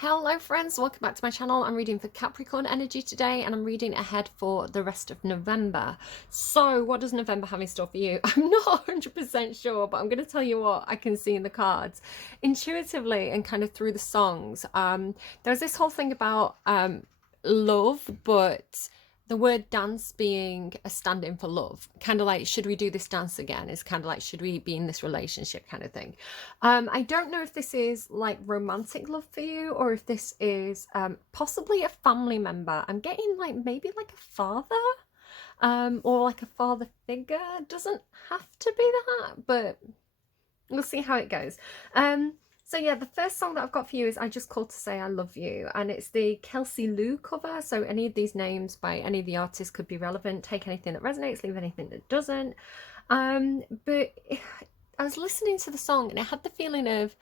Hello friends, welcome back to my channel. I'm reading for Capricorn energy today and I'm reading ahead for the rest of November. So what does November have in store for you? I'm not 100% sure, but I'm going to tell you what I can see in the cards. Intuitively and kind of through the songs, there's this whole thing about love, but the word dance being a stand-in for love, kind of like, should we do this dance again? It's kind of like, should we be in this relationship kind of thing. I don't know if this is like romantic love for you or if this is possibly a family member. I'm getting like maybe like a father or like a father figure. It doesn't have to be that, but we'll see how it goes. So yeah, the first song that I've got for you is I Just Called to Say I Love You, and it's the Kelsey Lu cover. So any of these names by any of the artists could be relevant. Take anything that resonates, leave anything that doesn't. But I was listening to the song and it had the feeling of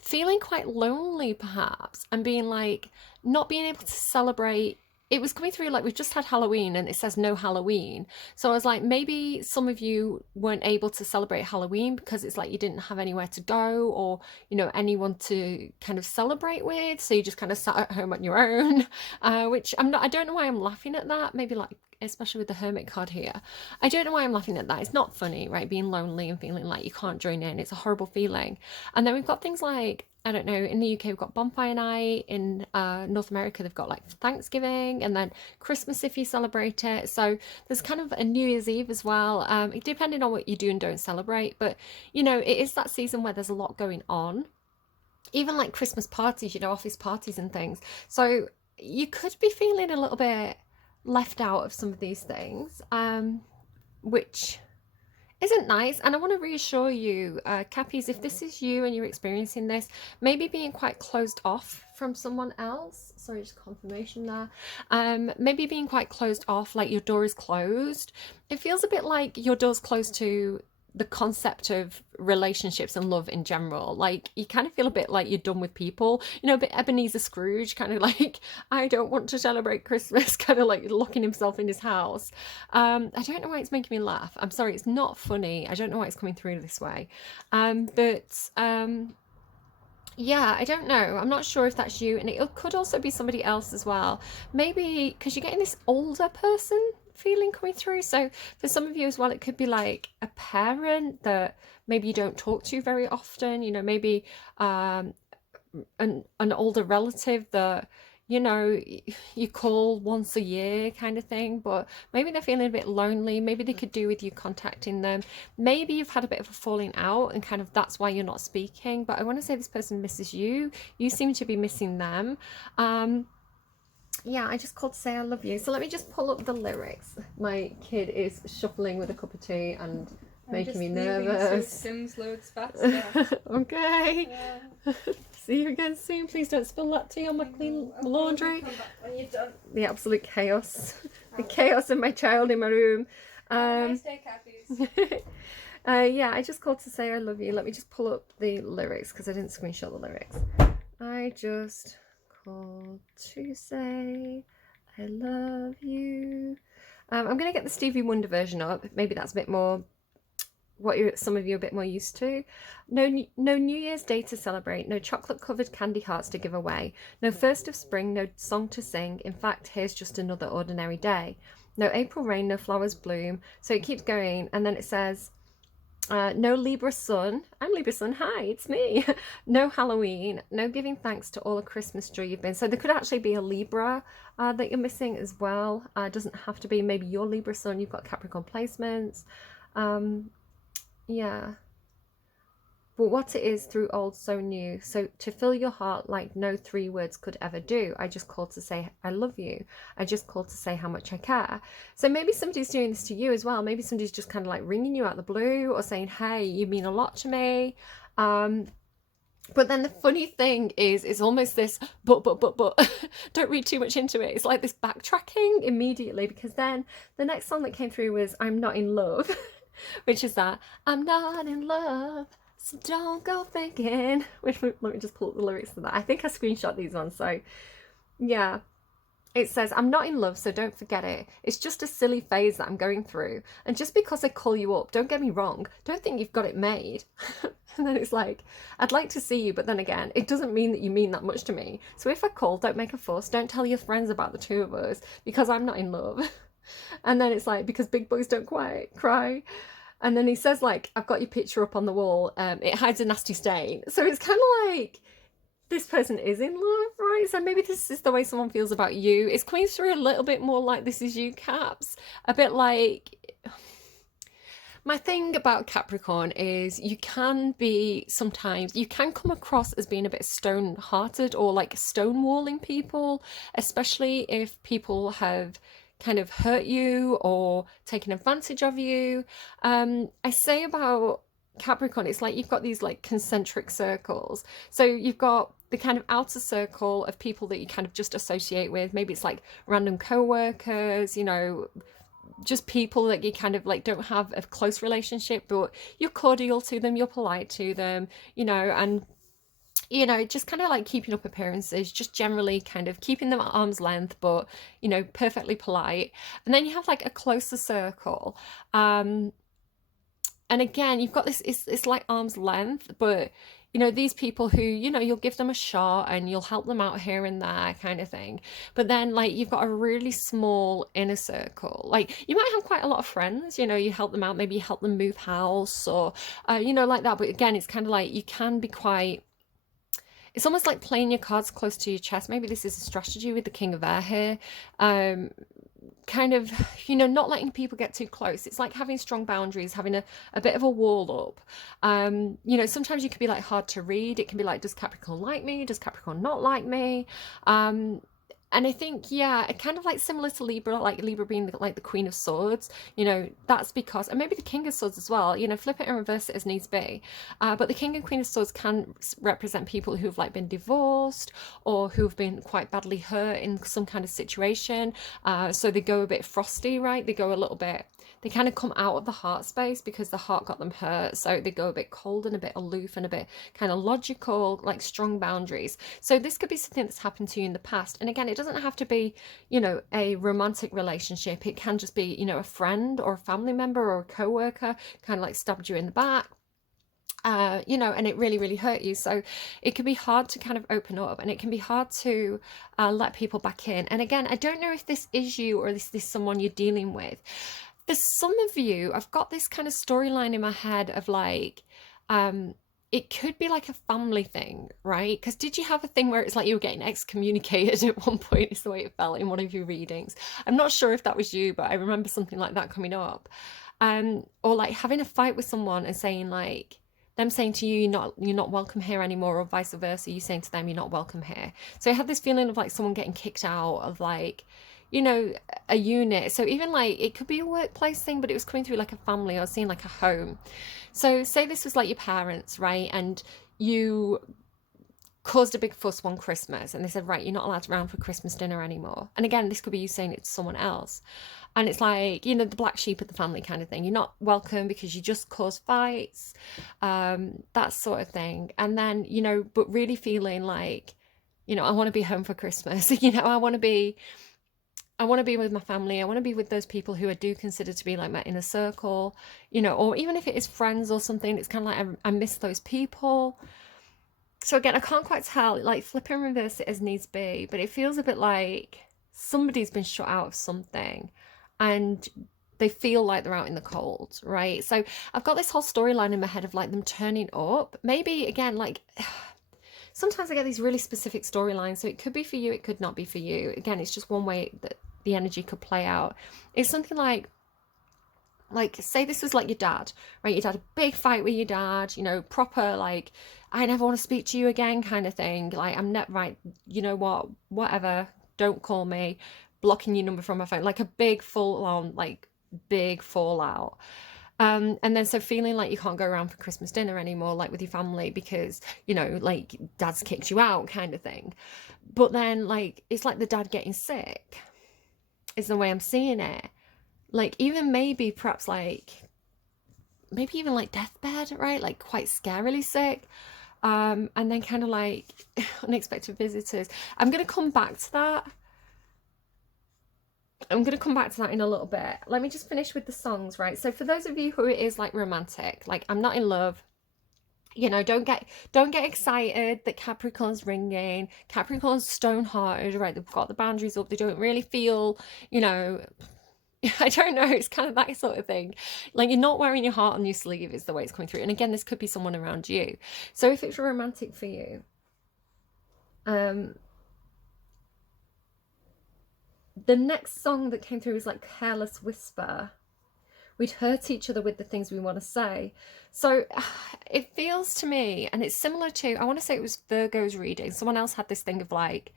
feeling quite lonely perhaps, and being like not being able to celebrate. It was coming through like we've just had Halloween and it says no Halloween. So I was like, maybe some of you weren't able to celebrate Halloween because it's like you didn't have anywhere to go or, you know, anyone to kind of celebrate with. So you just kind of sat at home on your own, which I don't know why I'm laughing at that. Maybe like, especially with the Hermit card here. I don't know why I'm laughing at that. It's not funny, right? Being lonely and feeling like you can't join in. It's a horrible feeling. And then we've got things like, I don't know, in the UK we've got Bonfire Night, in North America they've got like Thanksgiving, and then Christmas if you celebrate it. So there's kind of a New Year's Eve as well, depending on what you do and don't celebrate. But, you know, it is that season where there's a lot going on. Even like Christmas parties, you know, office parties and things. So you could be feeling a little bit left out of some of these things, which isn't nice. And I want to reassure you, Cappies, if this is you and you're experiencing this, maybe being quite closed off from someone else. Sorry, just confirmation there. Maybe being quite closed off, like your door is closed. It feels a bit like your door's closed to the concept of relationships and love in general. Like you kind of feel a bit like you're done with people, you know, a bit Ebenezer Scrooge, kind of like, I don't want to celebrate Christmas, kind of like locking himself in his house. I don't know why it's making me laugh. I'm sorry, it's not funny. I don't know why it's coming through this way. Yeah, I don't know. I'm not sure if that's you, and it could also be somebody else as well. Maybe because you're getting this older person feeling coming through. So for some of you as well, it could be like a parent that maybe you don't talk to very often. You know, maybe an older relative that, you know, you call once a year kind of thing, but maybe they're feeling a bit lonely. Maybe they could do with you contacting them. Maybe you've had a bit of a falling out and kind of that's why you're not speaking. But I want to say this person misses you. You seem to be missing them. Yeah, I just called to say I love you. So let me just pull up the lyrics. My kid is shuffling with a cup of tea and making me nervous. So Sims loads faster. Okay. Yeah. See you again soon. Please don't spill that tea on my clean laundry. Come back when you're done. The absolute chaos. The chaos of my child in my room. Nice day, Cappies. Yeah, I just called to say I love you. Let me just pull up the lyrics because I didn't screenshot the lyrics. I just called to say I love you. I'm going to get the Stevie Wonder version up. Maybe that's a bit more what some of you are a bit more used to. No New Year's Day to celebrate, no chocolate covered candy hearts to give away, no first of spring, no song to sing. In fact, here's just another ordinary day. No April rain, no flowers bloom. So it keeps going, and then it says no Libra sun. I'm Libra sun. Hi, it's me. No Halloween. No giving thanks to all the Christmas joy you've been. So there could actually be a Libra that you're missing as well. It doesn't have to be maybe your Libra sun. You've got Capricorn placements. Yeah. But what it is through old so new. So to fill your heart like no three words could ever do. I just called to say I love you. I just called to say how much I care. So maybe somebody's doing this to you as well. Maybe somebody's just kind of like ringing you out the blue or saying, hey, you mean a lot to me. But then the funny thing is, it's almost this but don't read too much into it. It's like this backtracking immediately, because then the next song that came through was I'm not in love. Which is that I'm not in love, so don't go thinking. Wait, let me just pull up the lyrics to that. I think I screenshot these ones. So yeah, It says, I'm not in love, so don't forget it. It's just a silly phase that I'm going through. And just because I call you up, don't get me wrong, don't think you've got it made. And then it's like, I'd like to see you, but then again, it doesn't mean that you mean that much to me. So if I call, don't make a fuss. Don't tell your friends about the two of us because I'm not in love. And then it's like, because big boys don't cry. And then he says, like, I've got your picture up on the wall. It hides a nasty stain. So it's kind of like, this person is in love, right? So maybe this is the way someone feels about you. It's coming through a little bit more like this is you, Caps. A bit like... My thing about Capricorn is you can be sometimes, you can come across as being a bit stone-hearted or like stonewalling people, especially if people have kind of hurt you or taken advantage of you. I say about Capricorn, it's like you've got these like concentric circles. So you've got the kind of outer circle of people that you kind of just associate with. Maybe it's like random co-workers, you know, just people that you kind of like don't have a close relationship, but you're cordial to them, you're polite to them, you know, and you know, just kind of like keeping up appearances, just generally kind of keeping them at arm's length, but you know, perfectly polite. And then you have like a closer circle, and again, you've got this, it's like arm's length, but you know, these people who, you know, you'll give them a shot and you'll help them out here and there kind of thing. But then like you've got a really small inner circle. Like you might have quite a lot of friends, you know, you help them out, maybe you help them move house or, you know, like that. But again, it's kind of like you can be quite, it's almost like playing your cards close to your chest. Maybe this is a strategy with the King of Air here. Kind of, you know, not letting people get too close. It's like having strong boundaries, having a bit of a wall up. You know, sometimes you can be like hard to read. It can be like, does Capricorn like me? Does Capricorn not like me? And I think, yeah, kind of like similar to Libra, like Libra being like the Queen of Swords, you know, that's because, and maybe the King of Swords as well, you know, flip it and reverse it as needs be. But the King and Queen of Swords can represent people who've like been divorced or who've been quite badly hurt in some kind of situation. So they go a bit frosty, right? They go a little bit, they kind of come out of the heart space because the heart got them hurt. So they go a bit cold and a bit aloof and a bit kind of logical, like strong boundaries. So this could be something that's happened to you in the past. And again, it doesn't have to be, you know, a romantic relationship. It can just be, you know, a friend or a family member or a co-worker kind of like stabbed you in the back. You know, and it really, really hurt you. So it can be hard to kind of open up and it can be hard to let people back in. And again, I don't know if this is you or this is someone you're dealing with. For some of you, I've got this kind of storyline in my head of like, it could be like a family thing, right? Because did you have a thing where it's like you were getting excommunicated at one point, is the way it felt in one of your readings? I'm not sure if that was you, but I remember something like that coming up. Or like having a fight with someone and saying like, them saying to you, you're not welcome here anymore, or vice versa, you saying to them, you're not welcome here. So I had this feeling of like someone getting kicked out of like, you know, a unit. So even like it could be a workplace thing, but it was coming through like a family or seeing like a home. So say this was like your parents, right? And you caused a big fuss one Christmas and they said, right, you're not allowed around for Christmas dinner anymore. And again, this could be you saying it to someone else. And it's like, you know, the black sheep of the family kind of thing. You're not welcome because you just caused fights, that sort of thing. And then, you know, but really feeling like, you know, I want to be home for Christmas. You know, I want to be with my family. I want to be with those people who I do consider to be like my inner circle, you know, or even if it is friends or something, it's kind of like I miss those people. So again, I can't quite tell, like flip and reverse it as needs be, but it feels a bit like somebody's been shut out of something and they feel like they're out in the cold, right? So I've got this whole storyline in my head of like them turning up. Maybe again, like sometimes I get these really specific storylines, so it could be for you, it could not be for you. Again, it's just one way that the energy could play out. It's something like say this was like your dad, right? You'd had a big fight with your dad, you know, proper like, I never want to speak to you again kind of thing. Like, I'm not right, you know what, whatever, don't call me, blocking your number from my phone, like a big full on, like big fallout. And then so feeling like you can't go around for Christmas dinner anymore, like with your family, because, you know, like dad's kicked you out kind of thing. But then like, it's like the dad getting sick is the way I'm seeing it. Like even maybe perhaps like, maybe even like deathbed, right? Like quite scarily sick. And then kind of like unexpected visitors. I'm going to come back to that. I'm going to come back to that in a little bit. Let me just finish with the songs, right? So for those of you who it is like romantic, like I'm not in love, you know, don't get excited that Capricorn's ringing. Capricorn's stone hearted, right? They've got the boundaries up. They don't really feel, you know, I don't know. It's kind of that sort of thing. Like you're not wearing your heart on your sleeve is the way it's coming through. And again, this could be someone around you. So if it's romantic for you, the next song that came through is like Careless Whisper. We'd hurt each other with the things we want to say. So it feels to me, and it's similar to, I want to say it was Virgo's reading. Someone else had this thing of like,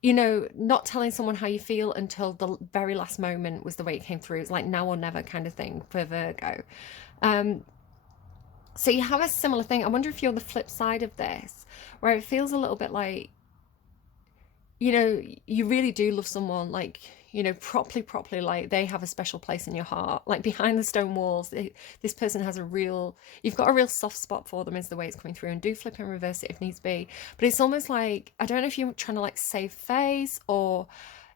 you know, not telling someone how you feel until the very last moment was the way it came through. It's like now or never kind of thing for Virgo. So you have a similar thing. I wonder if you're the flip side of this, where it feels a little bit like, you know, you really do love someone, like, you know, properly, like they have a special place in your heart, like behind the stone walls. This person has you've got a real soft spot for them is the way it's coming through, and do flip and reverse it if needs be. But it's almost like, I don't know if you're trying to like save face, or,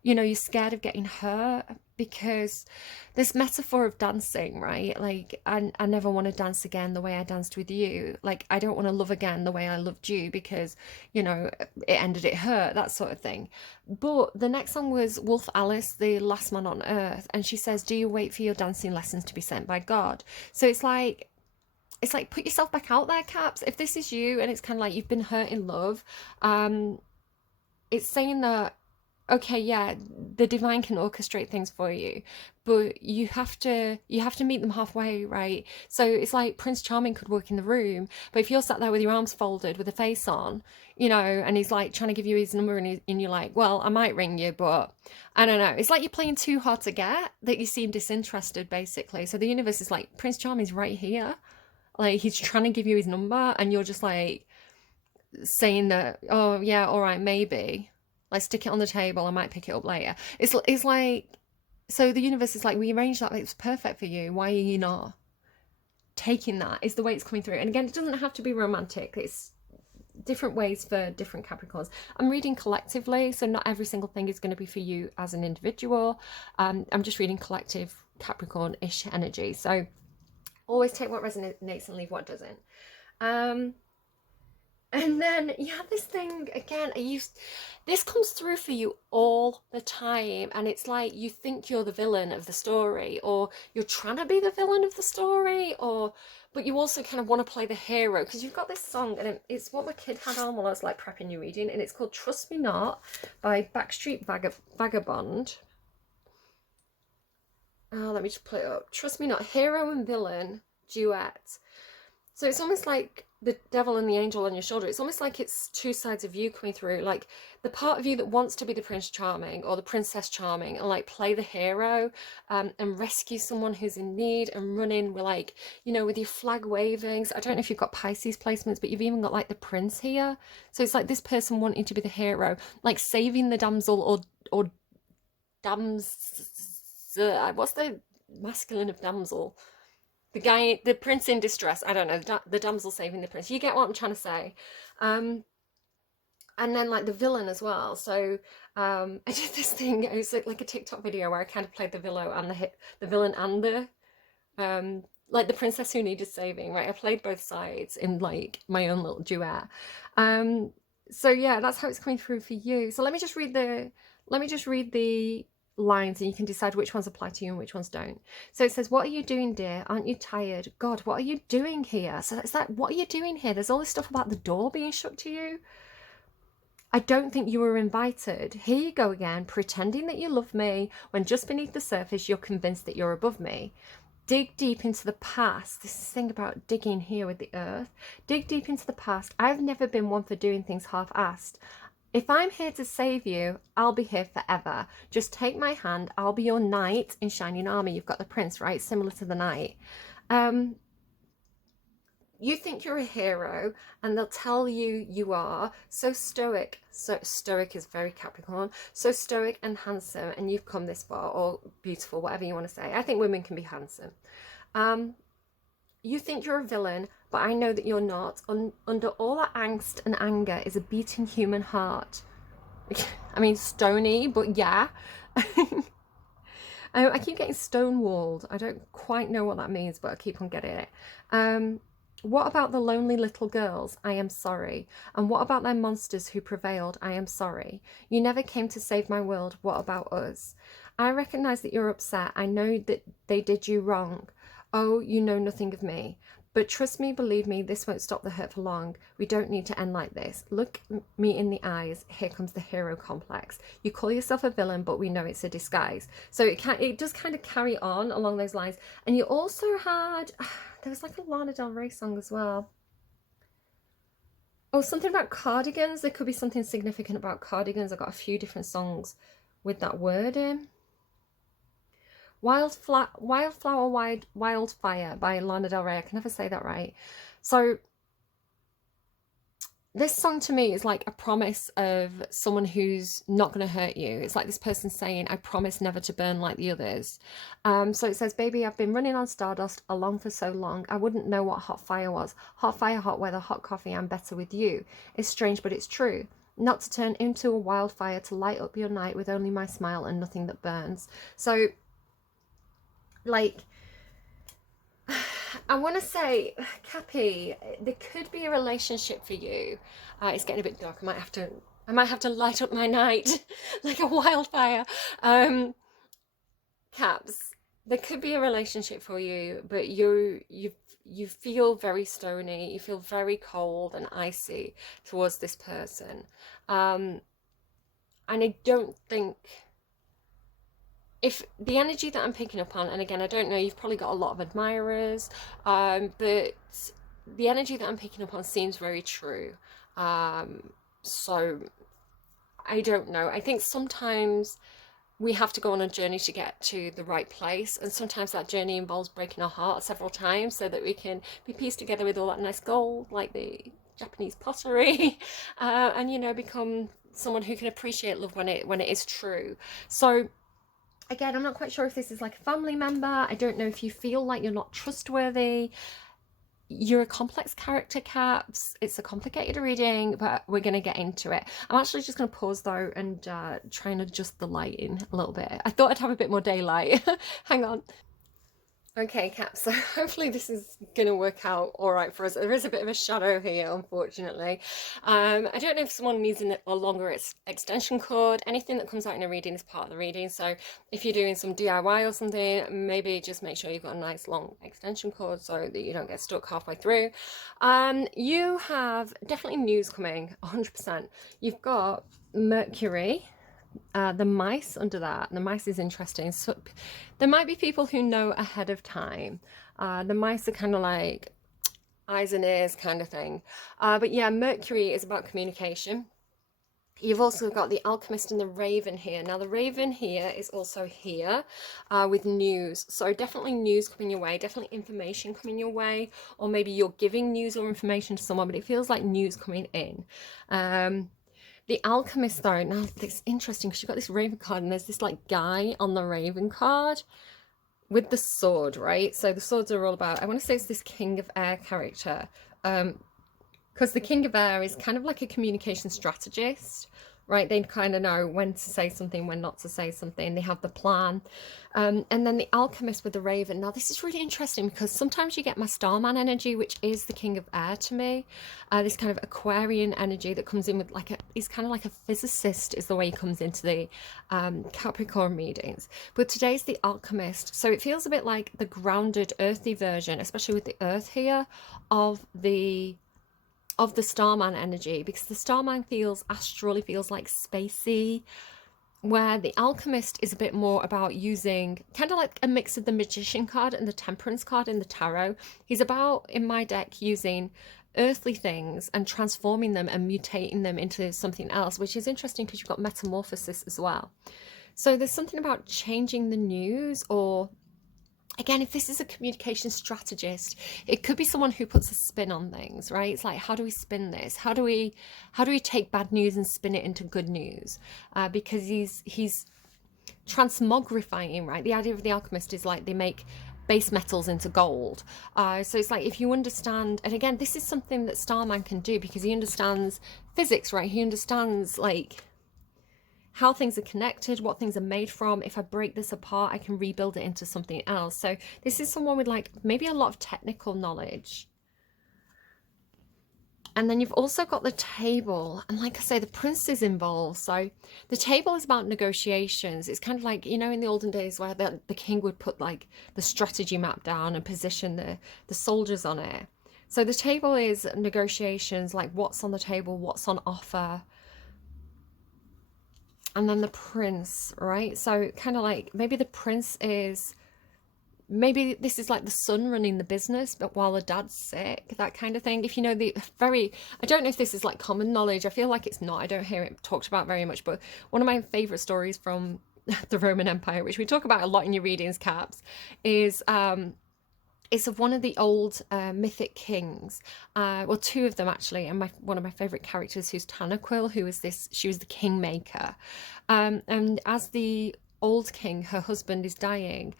you know, you're scared of getting hurt, because this metaphor of dancing, right? Like, I never want to dance again the way I danced with you. Like, I don't want to love again the way I loved you because, you know, it ended, it hurt, that sort of thing. But the next song was Wolf Alice, the last man on earth. And she says, do you wait for your dancing lessons to be sent by God? So it's like put yourself back out there, Caps. If this is you and it's kind of like you've been hurt in love, it's saying that, okay, yeah, the divine can orchestrate things for you, but you have to meet them halfway, right? So it's like Prince Charming could work in the room, but if you're sat there with your arms folded with a face on, you know, and he's like trying to give you his number, and you're like, well, I might ring you, but I don't know. It's like you're playing too hard to get, that you seem disinterested, basically. So the universe is like, Prince Charming's right here, like he's trying to give you his number, and you're just like saying that, oh yeah, all right, maybe. Like, stick it on the table, I might pick it up later. It's like, so the universe is like, we arranged that, it's perfect for you. Why are you not taking that? Is the way it's coming through. And again, it doesn't have to be romantic. It's different ways for different Capricorns. I'm reading collectively, so not every single thing is going to be for you as an individual. I'm just reading collective Capricorn-ish energy. So always take what resonates and leave what doesn't. And then you have this thing again, this comes through for you all the time, and it's like you think you're the villain of the story, or you're trying to be the villain of the story, but you also kind of want to play the hero, because you've got this song, and it's what my kid had on while I was like prepping you reading, and it's called Trust Me Not by Backstreet Vagabond. Oh, let me just play it up. Trust Me Not, hero and villain duet. So it's almost like the devil and the angel on your shoulder. It's almost like it's two sides of you coming through, like the part of you that wants to be the Prince Charming or the Princess Charming and like play the hero, and rescue someone who's in need, and run in with, like, you know, with your flag waving. So I don't know if you've got Pisces placements, but you've even got like the prince here. So it's like this person wanting to be the hero, like saving the damsel or what's the masculine of damsel? The guy, the prince in distress, I don't know, the damsel saving the prince. You get what I'm trying to say. And then like the villain as well. So I did this thing, it was like a TikTok video where I kind of played the villain and the like the princess who needed saving, right? I played both sides in like my own little duet. So yeah, that's how it's coming through for you. So let me just read the lines, and you can decide which ones apply to you and which ones don't. So it says, what are you doing, dear? Aren't you tired? God, what are you doing here? So it's like, what are you doing here? There's all this stuff about the door being shut to you. I don't think you were invited. Here you go again, pretending that you love me when just beneath the surface you're convinced that you're above me. Dig deep into the past. This thing about digging here with the earth. Dig deep into the past. I've never been one for doing things half-assed. If I'm here to save you, I'll be here forever. Just take my hand. I'll be your knight in shining armor. You've got the prince, right? Similar to the knight. You think you're a hero, and they'll tell you you are so stoic. So stoic is very Capricorn. So stoic and handsome, and you've come this far, or beautiful, whatever you want to say. I think women can be handsome. You think you're a villain, but I know that you're not. Under all that angst and anger is a beating human heart. I mean, stony, but yeah. I keep getting stonewalled. I don't quite know what that means, but I keep on getting it. What about the lonely little girls? I am sorry. And what about their monsters who prevailed? I am sorry. You never came to save my world. What about us? I recognize that you're upset. I know that they did you wrong. Oh, you know nothing of me. But trust me, believe me, this won't stop the hurt for long. We don't need to end like this. Look me in the eyes. Here comes the hero complex. You call yourself a villain, but we know it's a disguise. So it does kind of carry on along those lines. And you also had, there was like a Lana Del Rey song as well. Oh, something about cardigans. There could be something significant about cardigans. I got a few different songs with that word in. Wildflower, Wildfire by Lana Del Rey. I can never say that right. So this song to me is like a promise of someone who's not going to hurt you. It's like this person saying, I promise never to burn like the others. So it says, baby, I've been running on stardust along for so long. I wouldn't know what hot fire was. Hot fire, hot weather, hot coffee. I'm better with you. It's strange, but it's true. Not to turn into a wildfire, to light up your night with only my smile and nothing that burns. So like, I want to say, Cappy, there could be a relationship for you. It's getting a bit dark. I might have to light up my night like a wildfire. Caps, there could be a relationship for you, but you feel very stony. You feel very cold and icy towards this person, and I don't think. If the energy that I'm picking up on, and again, I don't know, you've probably got a lot of admirers, but the energy that I'm picking up on seems very true. So I don't know. I think sometimes we have to go on a journey to get to the right place, and sometimes that journey involves breaking our heart several times so that we can be pieced together with all that nice gold, like the Japanese pottery, and you know, become someone who can appreciate love when it is true. So again, I'm not quite sure if this is like a family member. I don't know if you feel like you're not trustworthy. You're a complex character, Caps. It's a complicated reading, but we're going to get into it. I'm actually just going to pause though and try and adjust the lighting a little bit. I thought I'd have a bit more daylight. Hang on. Okay, Cap, so hopefully this is going to work out all right for us. There is a bit of a shadow here, unfortunately. I don't know if someone needs a longer extension cord. Anything that comes out in a reading is part of the reading. So if you're doing some DIY or something, maybe just make sure you've got a nice long extension cord so that you don't get stuck halfway through. You have definitely news coming, 100%. You've got Mercury. The mice under that. The mice is interesting. So there might be people who know ahead of time. The mice are kind of like eyes and ears kind of thing. But yeah, Mercury is about communication. You've also got the alchemist and the raven here. Now the raven here is also here with news. So definitely news coming your way, definitely information coming your way, or maybe you're giving news or information to someone, but it feels like news coming in. The alchemist though, now it's interesting because you've got this raven card and there's this like guy on the raven card with the sword, right? So the swords are all about, I want to say it's this King of Air character. Because the King of Air is kind of like a communication strategist, right? They kind of know when to say something, when not to say something. They have the plan. And then the alchemist with the raven. Now, this is really interesting because sometimes you get my Starman energy, which is the King of Air to me. This kind of Aquarian energy that comes in with like he's kind of like a physicist is the way he comes into the Capricorn readings. But today's the alchemist. So it feels a bit like the grounded, earthy version, especially with the earth here, of the Starman energy, because the Starman astrally feels like spacey, where the alchemist is a bit more about using kind of like a mix of the magician card and the temperance card in the tarot. He's about, in my deck, using earthly things and transforming them and mutating them into something else, which is interesting because you've got metamorphosis as well. So there's something about changing the news, or again, if this is a communication strategist, it could be someone who puts a spin on things, right? It's like, how do we spin this? How do we take bad news and spin it into good news? Because he's transmogrifying, right? The idea of the alchemist is like they make base metals into gold. So it's like, if you understand, and again, this is something that Starman can do because he understands physics, right? He understands like how things are connected, what things are made from. If I break this apart, I can rebuild it into something else. So this is someone with like maybe a lot of technical knowledge. And then you've also got the table, and like I say, the prince is involved. So the table is about negotiations. It's kind of like, you know, in the olden days where the king would put like the strategy map down and position the soldiers on it. So the table is negotiations, like what's on the table, what's on offer. And then the prince, right? So kind of like maybe the prince is, maybe this is like the son running the business, but while the dad's sick, that kind of thing. If you know I don't know if this is like common knowledge. I feel like it's not. I don't hear it talked about very much, but one of my favorite stories from the Roman Empire, which we talk about a lot in your readings, Caps, is it's of one of the old mythic kings, well, two of them actually, and one of my favorite characters, who's Tanaquil, she was the kingmaker, and as the old king, her husband, is dying,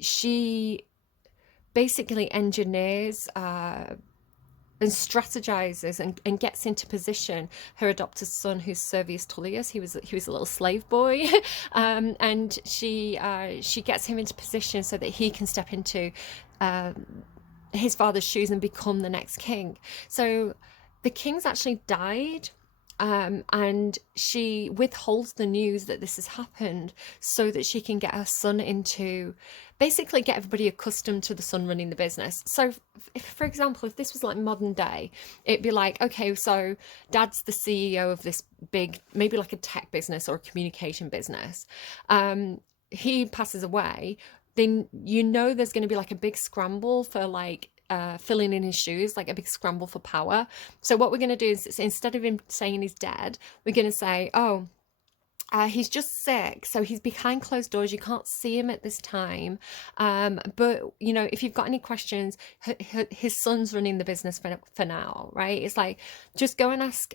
she basically engineers and strategizes and gets into position her adopted son, who's Servius Tullius. He was a little slave boy, and she gets him into position so that he can step into his father's shoes and become the next king. So the king's actually died. And she withholds the news that this has happened so that she can get her son into, basically get everybody accustomed to the son running the business. So if, for example, if this was like modern day, it'd be like, okay, so dad's the CEO of this big, maybe like a tech business or a communication business. He passes away, then you know there's going to be like a big scramble for like filling in his shoes, like a big scramble for power. So what we're going to do is, instead of him saying he's dead, we're going to say, oh, he's just sick, so he's behind closed doors, you can't see him at this time, but you know, if you've got any questions, his son's running the business for now, right? It's like, just go and ask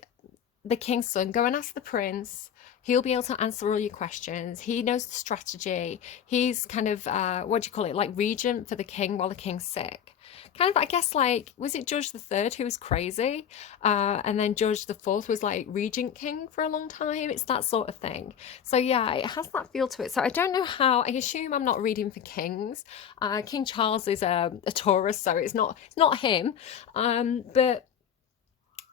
the king's son, go and ask the prince. He'll be able to answer all your questions. He knows the strategy. He's kind of what do you call it, like regent for the king while the king's sick. Kind of, I guess, like, was it George III who was crazy? And then George IV was like regent king for a long time. It's that sort of thing. So yeah, it has that feel to it. So I don't know how, I assume I'm not reading for kings. King Charles is a Taurus, so it's not him. But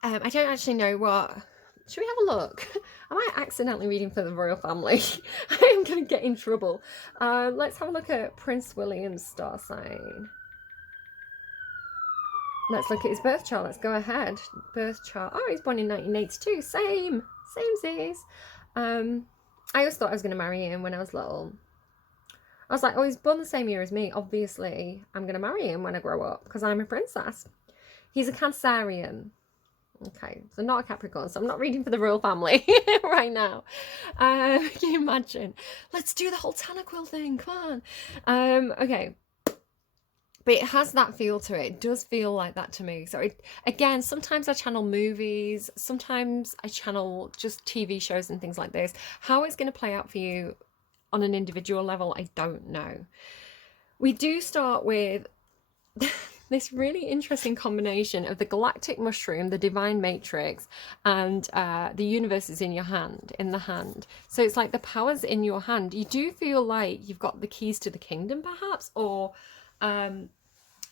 I don't actually know what. Should we have a look? Am I accidentally reading for the royal family? I am going to get in trouble. Let's have a look at Prince William's star sign. Let's look at his birth chart. Let's go ahead. Birth chart. Oh, he's born in 1982. Samesies. I always thought I was going to marry him when I was little. I was like, oh, he's born the same year as me. Obviously, I'm going to marry him when I grow up because I'm a princess. He's a Cancerian. Okay, so not a Capricorn, so I'm not reading for the royal family right now. Can you imagine? Let's do the whole Tanaquil thing, come on. Okay. But it has that feel to it. It does feel like that to me. So again, sometimes I channel movies, sometimes I channel just TV shows and things like this. How it's going to play out for you on an individual level, I don't know. We do start with this really interesting combination of the galactic mushroom, the divine matrix, and the universe is in your hand, in the hand. So it's like the power's in your hand. You do feel like you've got the keys to the kingdom, perhaps, or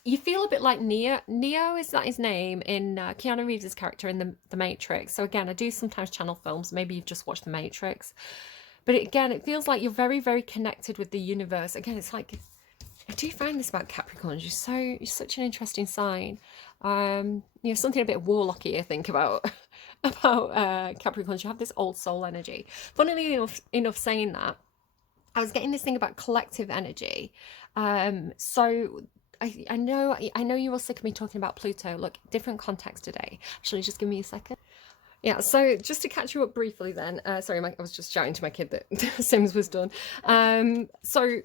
you feel a bit like Neo. Neo, is that his name, in Keanu Reeves' character in the Matrix. So again, I do sometimes channel films. Maybe you've just watched the Matrix. But again, it feels like you're very, very connected with the universe. Again, it's like, I do find this about Capricorns. You're such an interesting sign. You know, something a bit warlocky, I think, about Capricorns. You have this old soul energy. Funnily enough saying that, I was getting this thing about collective energy. So I know you were sick of me talking about Pluto. Look, different context today. Actually, just give me a second. Yeah, so just to catch you up briefly then. Sorry, I was just shouting to my kid that Sims was done. So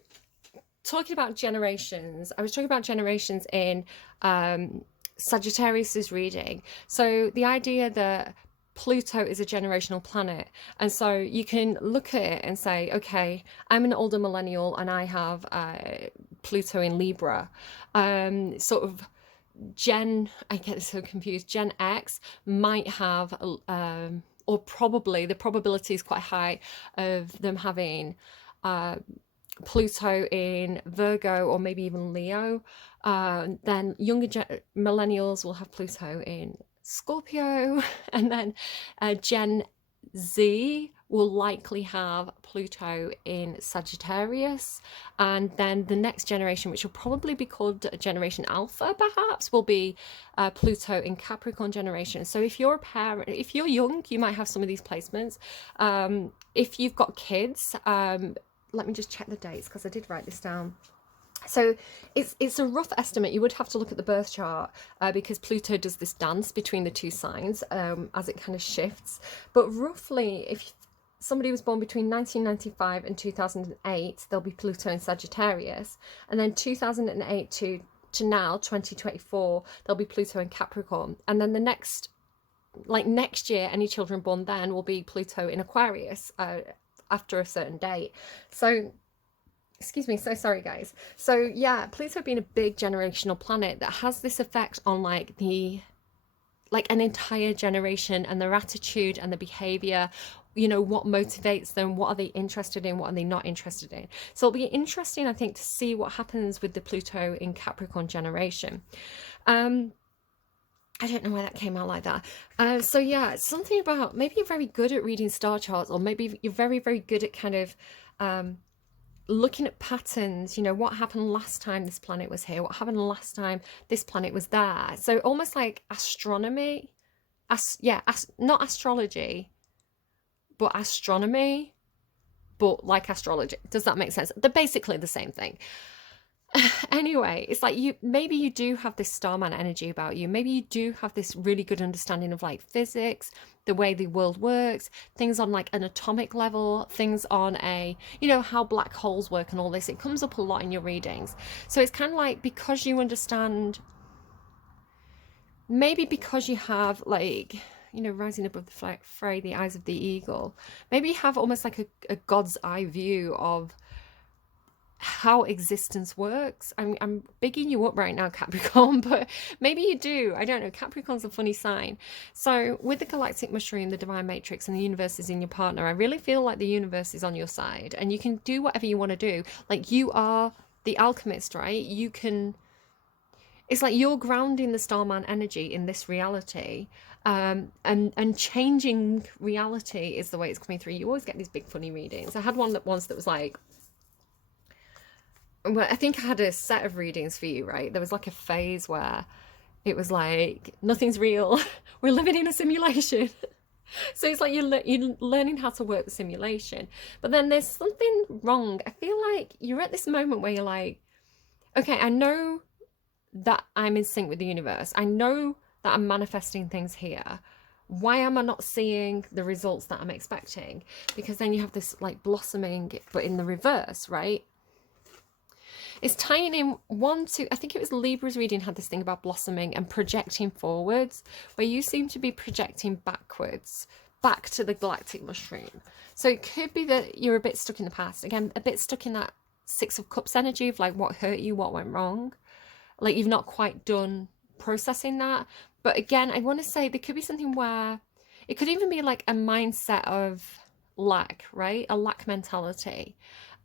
talking about generations, I was talking about generations in Sagittarius's reading. So the idea that Pluto is a generational planet, and so you can look at it and say, okay, I'm an older millennial and I have Pluto in Libra. Sort of I get so confused, Gen X might have or probably the probability is quite high of them having Pluto in Virgo or maybe even Leo. Then younger millennials will have Pluto in Scorpio, and then Gen Z will likely have Pluto in Sagittarius, and then the next generation, which will probably be called Generation Alpha perhaps, will be Pluto in Capricorn generation. So if you're a parent, if you're young, you might have some of these placements. If you've got kids, let me just check the dates because I did write this down. So it's a rough estimate. You would have to look at the birth chart because Pluto does this dance between the two signs as it kind of shifts. But roughly, if somebody was born between 1995 and 2008, there'll be Pluto in Sagittarius. And then 2008 to now, 2024, there'll be Pluto in Capricorn. And then the next year, any children born then will be Pluto in Aquarius after a certain date. So excuse me, so sorry guys. So yeah, Pluto being a big generational planet that has this effect on like an entire generation and their attitude and the behavior, you know, what motivates them, what are they interested in, what are they not interested in. So it'll be interesting, I think, to see what happens with the Pluto in Capricorn generation. I don't know why that came out like that. So yeah, it's something about maybe you're very good at reading star charts, or maybe you're very, very good at kind of looking at patterns, you know, what happened last time this planet was here, what happened last time this planet was there. So almost like astronomy, not astrology, but astronomy, but like astrology. Does that make sense? They're basically the same thing. Anyway, it's like maybe you do have this starman energy about you. Maybe you do have this really good understanding of like physics, the way the world works, things on like an atomic level, things on a, you know, how black holes work and all this. It comes up a lot in your readings. So it's kind of like, because you understand, maybe because you have like, you know, rising above the fray, the eyes of the eagle, maybe you have almost like a God's eye view of how existence works. I'm bigging you up right now, Capricorn, but maybe you do. I don't know. Capricorn's a funny sign. So with the galactic mushroom, the divine matrix, and the universe is in your partner, I really feel like the universe is on your side and you can do whatever you want to do. Like, you are the alchemist, right? You can, it's like you're grounding the starman energy in this reality, and changing reality is the way it's coming through. You always get these big funny readings. I had one once that was like, well, I think I had a set of readings for you, right? There was like a phase where it was like, nothing's real. We're living in a simulation. So it's like you're learning how to work the simulation. But then there's something wrong. I feel like you're at this moment where you're like, okay, I know that I'm in sync with the universe. I know that I'm manifesting things here. Why am I not seeing the results that I'm expecting? Because then you have this like blossoming, but in the reverse, right? It's tying in I think it was Libra's reading had this thing about blossoming and projecting forwards, where you seem to be projecting backwards, back to the galactic mushroom. So it could be that you're a bit stuck in the past. Again, a bit stuck in that Six of Cups energy of like what hurt you, what went wrong. Like you've not quite done processing that. But again, I want to say there could be something where it could even be like a mindset of lack, right? A lack mentality.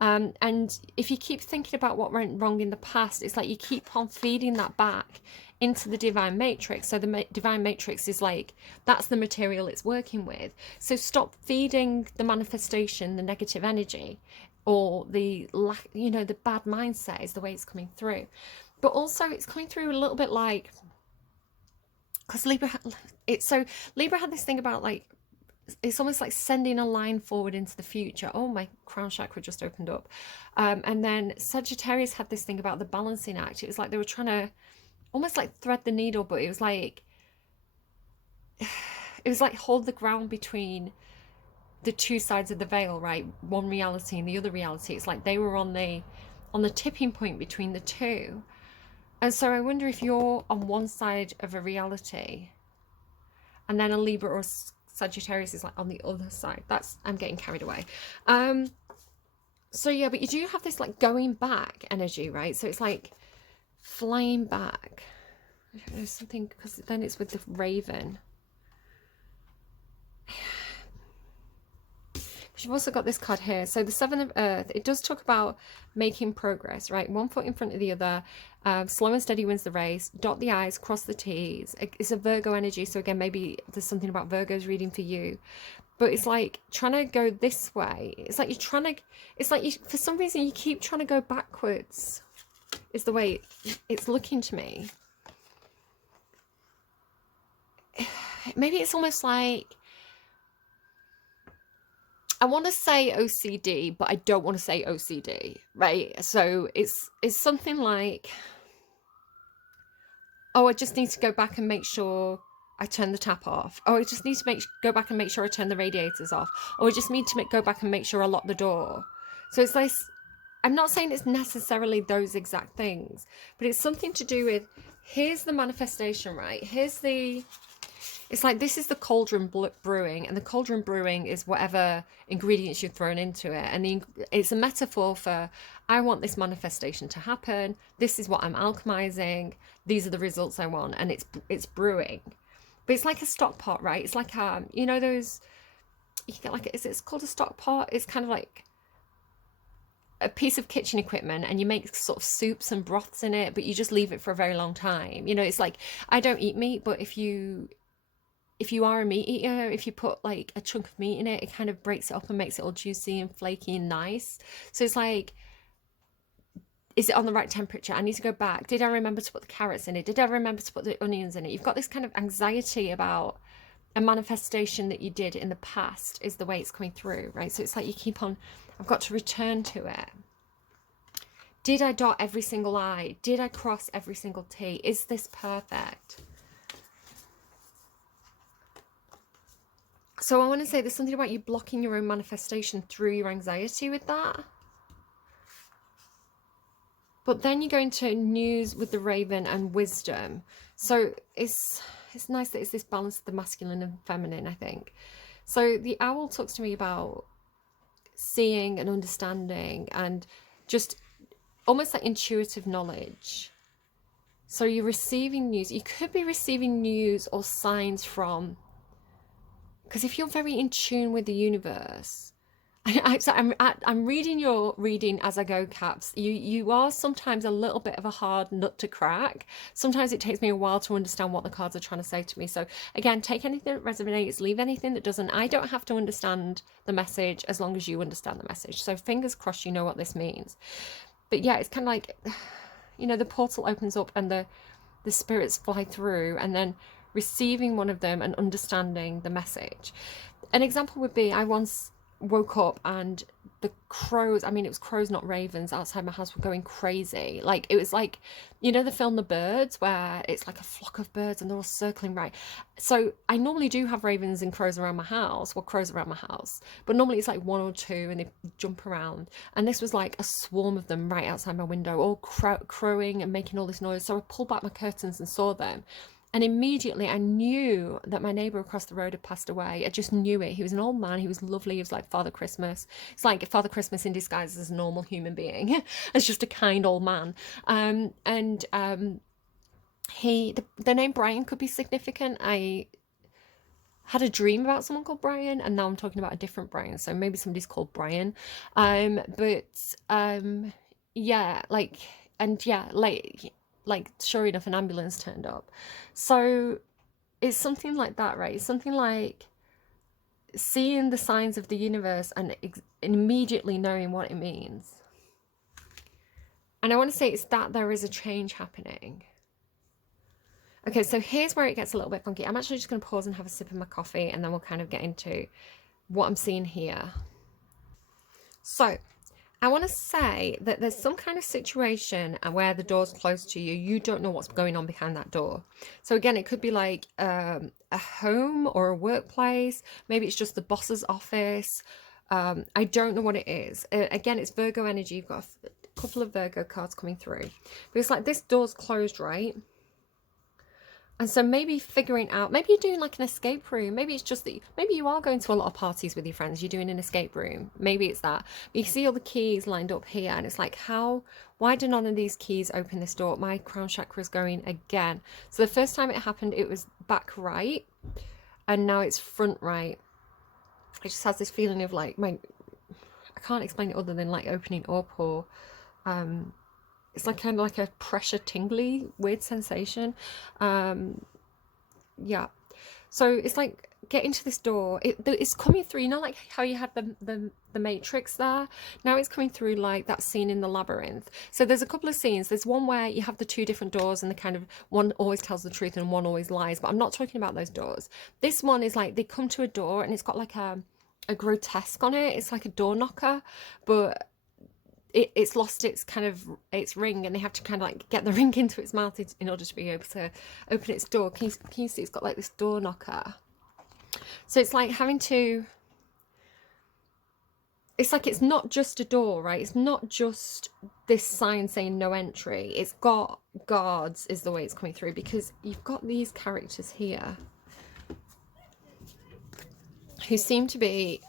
And if you keep thinking about what went wrong in the past, it's like you keep on feeding that back into the divine matrix. So the divine matrix is like, that's the material it's working with. So stop feeding the manifestation, the negative energy, or the lack, you know, the bad mindset is the way it's coming through. But also it's coming through a little bit like, because Libra had this thing about like, it's almost like sending a line forward into the future. Oh, my crown chakra just opened up. And then Sagittarius had this thing about the balancing act. It was like they were trying to almost like thread the needle, but it was like hold the ground between the two sides of the veil, right? One reality and the other reality. It's like they were on the tipping point between the two. And so I wonder if you're on one side of a reality and then a Libra or Sagittarius is like on the other side. I'm getting carried away. So yeah, but you do have this like going back energy, right? So it's like flying back. There's something, because then it's with the raven. you've also got this card here. So the Seven of Earth, it does talk about making progress, right? One foot in front of the other. Slow and steady wins the race. Dot the I's, cross the T's. It's a Virgo energy. So again, maybe there's something about Virgo's reading for you. But it's like trying to go this way. It's like you're trying to, it's like you, for some reason you keep trying to go backwards. Is the way it's looking to me. Maybe it's almost like, I want to say OCD, but I don't want to say OCD, right? So it's something like, oh, I just need to go back and make sure I turn the tap off. Oh, I just need to go back and make sure I turn the radiators off. Oh, I just need to go back and make sure I lock the door. So it's like, I'm not saying it's necessarily those exact things, but it's something to do with, here's the manifestation, right? Here's the, it's like this is the cauldron brewing, and the cauldron brewing is whatever ingredients you've thrown into it. And it's a metaphor for, I want this manifestation to happen. This is what I'm alchemizing. These are the results I want. And it's brewing. But it's like a stock pot, right? It's like, you know, those, you get like, it's called a stock pot. It's kind of like a piece of kitchen equipment, and you make sort of soups and broths in it, but you just leave it for a very long time. You know, it's like, I don't eat meat, but if you are a meat eater, if you put like a chunk of meat in it, it kind of breaks it up and makes it all juicy and flaky and nice. So it's like, is it on the right temperature? I need to go back. Did I remember to put the carrots in it? Did I remember to put the onions in it? You've got this kind of anxiety about a manifestation that you did in the past is the way it's coming through, right? So it's like you keep on, I've got to return to it. Did I dot every single I? Did I cross every single T? Is this perfect? So I want to say there's something about you blocking your own manifestation through your anxiety with that. But then you go into news with the raven and wisdom. So it's nice that it's this balance of the masculine and feminine, I think. So the owl talks to me about seeing and understanding and just almost like intuitive knowledge. So you're receiving news. You could be receiving news or signs from, because if you're very in tune with the universe, I'm reading your reading as I go, Caps. You are sometimes a little bit of a hard nut to crack. Sometimes it takes me a while to understand what the cards are trying to say to me. So again, take anything that resonates, leave anything that doesn't. I don't have to understand the message as long as you understand the message. So fingers crossed you know what this means. But yeah, it's kind of like, you know, the portal opens up and the spirits fly through, and then receiving one of them and understanding the message. An example would be, I once woke up and the crows, I mean, it was crows, not ravens, outside my house were going crazy. Like, it was like, you know the film The Birds, where it's like a flock of birds and they're all circling, right? So I normally do have ravens and crows around my house, well, crows around my house, but normally it's like one or two and they jump around. And this was like a swarm of them right outside my window, all crowing and making all this noise. So I pulled back my curtains and saw them. And immediately I knew that my neighbour across the road had passed away. I just knew it. He was an old man. He was lovely. He was like Father Christmas. It's like Father Christmas in disguise as a normal human being. As just a kind old man. The name Brian could be significant. I had a dream about someone called Brian, and now I'm talking about a different Brian. So maybe somebody's called Brian. Yeah, like sure enough, an ambulance turned up. So it's something like that, right? It's something like seeing the signs of the universe and immediately knowing what it means. And I want to say it's that there is a change happening. Okay, so here's where it gets a little bit funky. I'm actually just going to pause and have a sip of my coffee, and then we'll kind of get into what I'm seeing here. So I want to say that there's some kind of situation where the door's closed to you. You don't know what's going on behind that door. So again, it could be like a home or a workplace. Maybe it's just the boss's office. I don't know what it is. Again, it's Virgo energy. You've got a couple of Virgo cards coming through. But it's like this door's closed, right? And so maybe figuring out, maybe you're doing like an escape room. Maybe it's just that, maybe you are going to a lot of parties with your friends. You're doing an escape room. Maybe it's that. But you see all the keys lined up here, and it's like, why do none of these keys open this door? My crown chakra is going again. So the first time it happened, it was back right, and now it's front right. it just has this feeling of like I can't explain it other than like opening up, or it's like kind of like a pressure tingly weird sensation. Yeah, so it's like getting to this door, it's coming through, you know, like how you had the Matrix there. Now it's coming through like that scene in the labyrinth. So there's a couple of scenes. There's one where you have the two different doors, and the kind of one always tells the truth and one always lies, but I'm not talking about those doors. This one is like they come to a door and it's got like a grotesque on it. It's like a door knocker, but it's lost its kind of its ring, and they have to kind of like get the ring into its mouth in order to be able to open its door. Can you see it's got like this door knocker? So it's like having to, it's like it's not just a door, right? It's not just this sign saying no entry. It's got guards is the way it's coming through, because you've got these characters here who seem to be,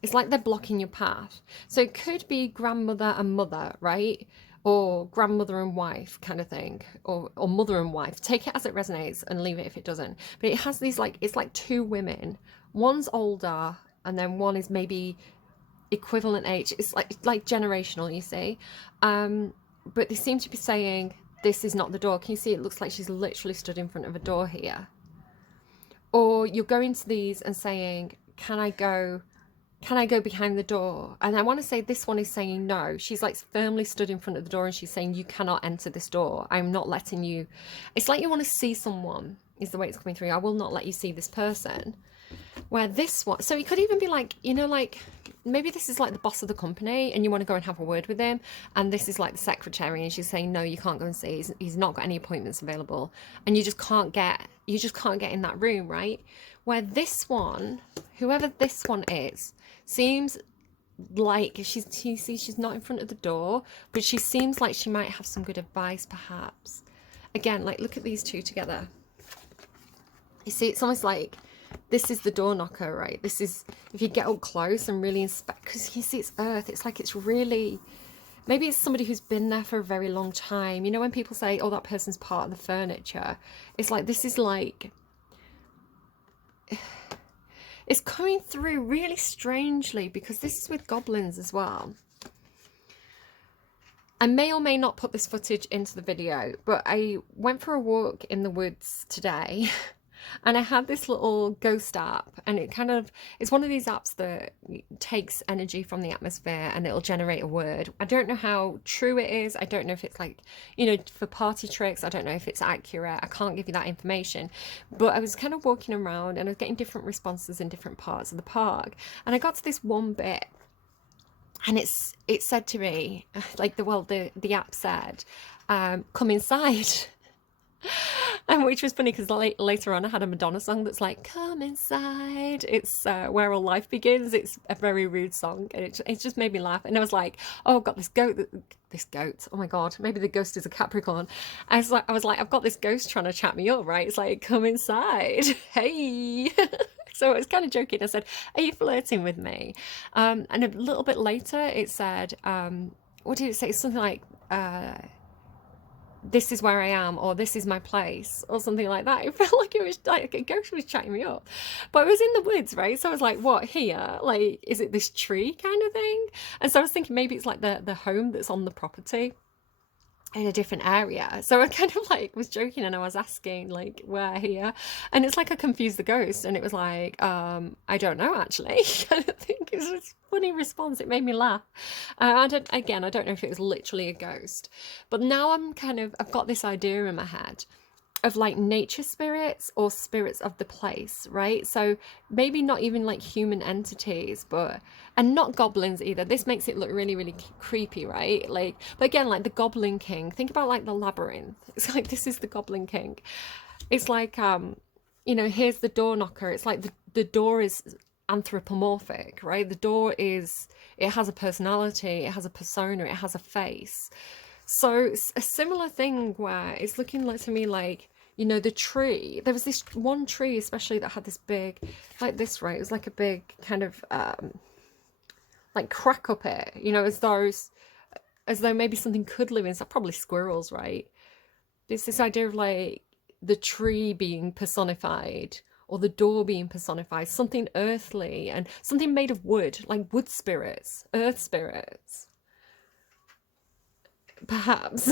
it's like they're blocking your path. So it could be grandmother and mother, right? Or grandmother and wife kind of thing, or mother and wife. Take it as it resonates and leave it if it doesn't. But it has these like, it's like two women. One's older and then one is maybe equivalent age. It's like generational, you see. But they seem to be saying, this is not the door. Can you see it looks like she's literally stood in front of a door here? Or you're going to these and saying, can I go behind the door? And I want to say this one is saying no. She's like firmly stood in front of the door and she's saying, you cannot enter this door. I'm not letting you. It's like you want to see someone is the way it's coming through. I will not let you see this person. Where this one, so it could even be like, you know, like maybe this is like the boss of the company and you want to go and have a word with him, and this is like the secretary and she's saying no, you can't go and see, he's not got any appointments available, and you just can't get in that room, right? Where this one, whoever this one is, seems like she's not in front of the door, but she seems like she might have some good advice perhaps. Again, like look at these two together. You see, it's almost like this is the door knocker, right? This is, if you get up close and really inspect, because you see it's earth, it's like it's really, maybe it's somebody who's been there for a very long time. You know, when people say, oh, that person's part of the furniture, it's like, this is like, it's coming through really strangely, because this is with goblins as well. I may or may not put this footage into the video, but I went for a walk in the woods today and I had this little ghost app, and it kind of, it's one of these apps that takes energy from the atmosphere and it'll generate a word. I don't know how true it is. I don't know if it's like, you know, for party tricks. I don't know if it's accurate. I can't give you that information. But I was kind of walking around and I was getting different responses in different parts of the park. And I got to this one bit, and it said to me, like the app said, come inside. And which was funny because later on I had a Madonna song that's like, come inside. It's Where All Life Begins. It's a very rude song, and it just made me laugh. And I was like, oh, I've got this goat. Oh my God, maybe the ghost is a Capricorn. I was like, I've got this ghost trying to chat me up, right? It's like, come inside. Hey. So I was kind of joking. I said, are you flirting with me? And a little bit later it said, what did it say? Something like, this is where I am, or this is my place, or something like that. It felt like it was like a ghost was chatting me up. But I was in the woods, right? So I was like, what, here? Like, is it this tree kind of thing? And so I was thinking maybe it's like the home that's on the property in a different area. So I kind of like was joking, and I was asking like, where here? And it's like I confused the ghost, and it was like, I don't know actually. I think it was a funny response. It made me laugh. I don't know if it was literally a ghost, but now I've got this idea in my head of like nature spirits or spirits of the place, right? So maybe not even like human entities, and not goblins either. This makes it look really, really creepy, right? Like, but again, like the Goblin King, think about like the labyrinth. It's like, this is the Goblin King. It's like, you know, here's the door knocker. It's like the door is anthropomorphic, right? The door is, it has a personality, it has a persona, it has a face. So it's a similar thing where it's looking like to me like, you know, the tree, there was this one tree especially that had this big, like this, right? It was like a big kind of like crack up it, you know, as though maybe something could live inside, probably squirrels, right? It's this idea of like the tree being personified, or the door being personified, something earthly and something made of wood, like wood spirits, earth spirits, perhaps.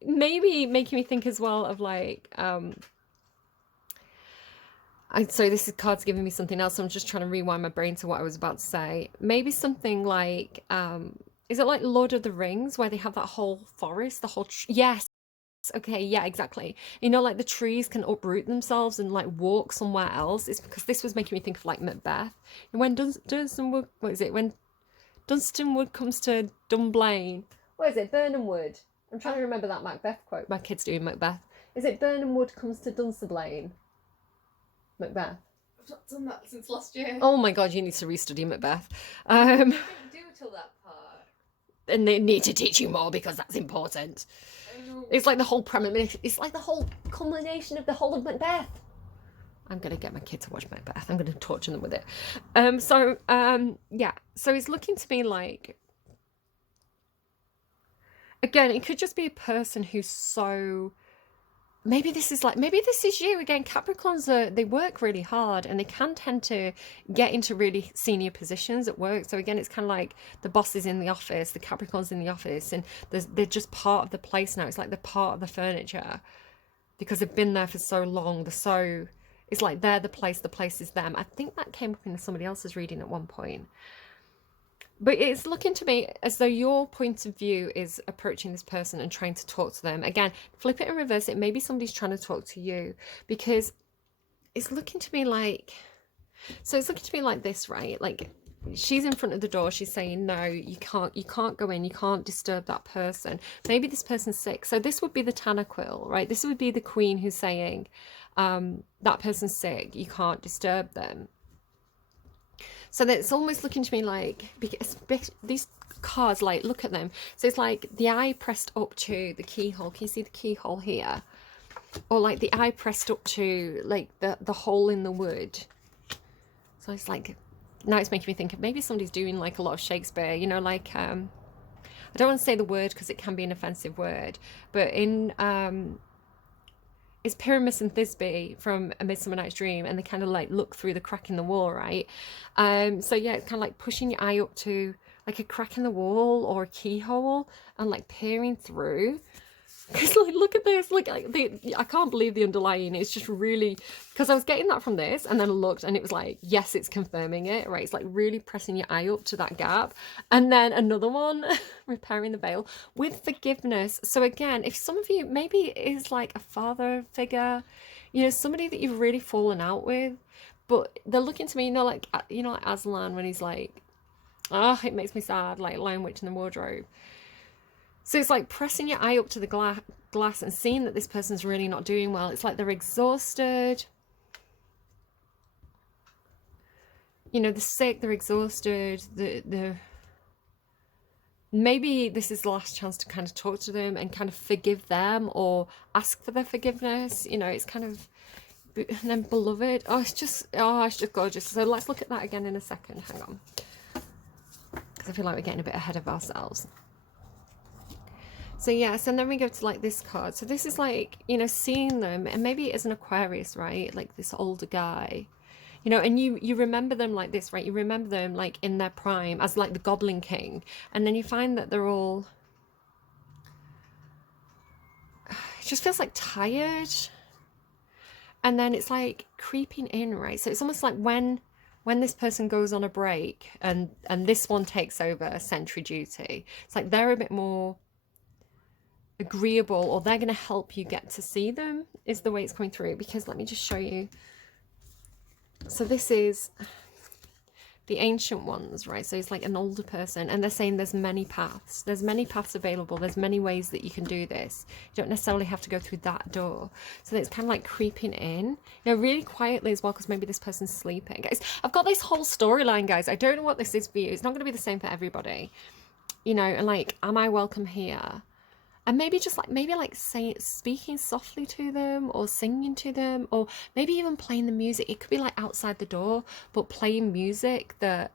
Maybe making me think as well of like, so this card's giving me something else, so I'm just trying to rewind my brain to what I was about to say. Maybe something like, is it like Lord of the Rings, where they have that whole forest, the whole, yes, okay, yeah, exactly. You know, like the trees can uproot themselves and like walk somewhere else. It's because this was making me think of like Macbeth. And when Dunstanwood, what is it? When Dunstanwood comes to Dunblane, what is it? Burnham Wood. I'm trying to remember that Macbeth quote. My kid's doing Macbeth. Is it Burnham Wood comes to Dunstable? Macbeth. I've not done that since last year. Oh my god, you need to restudy Macbeth. I didn't do till that part. And they need to teach you more because that's important. I know. It's like the whole premise. It's like the whole culmination of the whole of Macbeth. I'm gonna get my kid to watch Macbeth. I'm gonna torture them with it. Yeah. So it's looking to me like, again, it could just be a person who's so. Maybe this is you again. Capricorns they work really hard and they can tend to get into really senior positions at work. So again, it's kind of like the boss is in the office, the Capricorn's in the office, and they're just part of the place now. It's like they're part of the furniture because they've been there for so long. It's like they're the place is them. I think that came up in somebody else's reading at one point. But it's looking to me as though your point of view is approaching this person and trying to talk to them. Again, flip it and reverse it. Maybe somebody's trying to talk to you, because it's looking to me like, so it's looking to me like this, right? Like she's in front of the door. She's saying, no, you can't go in. You can't disturb that person. Maybe this person's sick. So this would be the Tanaquil, right? This would be the queen who's saying, that person's sick. You can't disturb them. So that it's almost looking to me like, because these cards, like, look at them. So it's like the eye pressed up to the keyhole. Can you see the keyhole here? Or like the eye pressed up to like the hole in the wood. So it's like, now it's making me think of maybe somebody's doing like a lot of Shakespeare, you know, like, I don't want to say the word because it can be an offensive word, but in, it's Pyramus and Thisbe from A Midsummer Night's Dream, and they kind of like look through the crack in the wall, right? So yeah, it's kind of like pushing your eye up to like a crack in the wall or a keyhole and like peering through. Because like, look at this, look, like I can't believe the underlying. It's just really, because I was getting that from this and then I looked and it was like, yes, it's confirming it, right? It's like really pressing your eye up to that gap. And then another one, repairing the veil with forgiveness. So again, if some of you, maybe it is like a father figure, you know, somebody that you've really fallen out with, but they're looking to me, like Aslan when he's like, oh, it makes me sad, like Lion Witch in the Wardrobe. So it's like pressing your eye up to the glass and seeing that this person's really not doing well. It's like they're exhausted. You know, they're sick, they're exhausted. Maybe this is the last chance to kind of talk to them and kind of forgive them or ask for their forgiveness. You know, it's kind of, and then beloved. Oh, it's just gorgeous. So let's look at that again in a second. Hang on. Because I feel like we're getting a bit ahead of ourselves. So yes, and then we go to like this card. So this is like, you know, seeing them, and maybe it is an Aquarius, right? Like this older guy, you know, and you remember them like this, right? You remember them like in their prime as like the Goblin King, and then you find that they're all, it just feels like tired, and then it's like creeping in, right? So it's almost like when this person goes on a break and this one takes over sentry duty, it's like they're a bit more agreeable, or they're going to help you get to see them, is the way it's coming through. Because let me just show you. So this is the ancient ones, right? So it's like an older person, and they're saying there's many paths available, there's many ways that you can do this. You don't necessarily have to go through that door. So it's kind of like creeping in, you know, really quietly as well, because maybe this person's sleeping. Guys, I've got this whole storyline, guys. I don't know what this is for you. It's not going to be the same for everybody, you know. And like, am I welcome here? And maybe just like, speaking softly to them, or singing to them, or maybe even playing the music. It could be like outside the door, but playing music that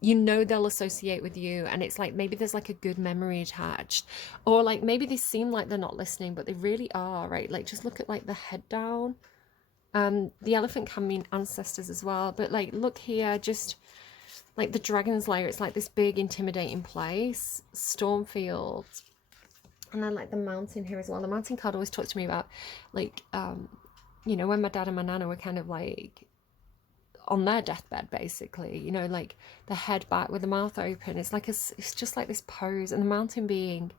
you know they'll associate with you. And it's like, maybe there's like a good memory attached, or like maybe they seem like they're not listening, but they really are, right? Like, just look at like the head down. The elephant can mean ancestors as well, but like look here, just like the dragon's lair, it's like this big intimidating place, Stormfield. And then like the mountain here as well. The mountain card always talks to me about like you know, when my dad and my nana were kind of like on their deathbed, basically, you know, like the head back with the mouth open. It's like it's just like this pose, and the mountain being,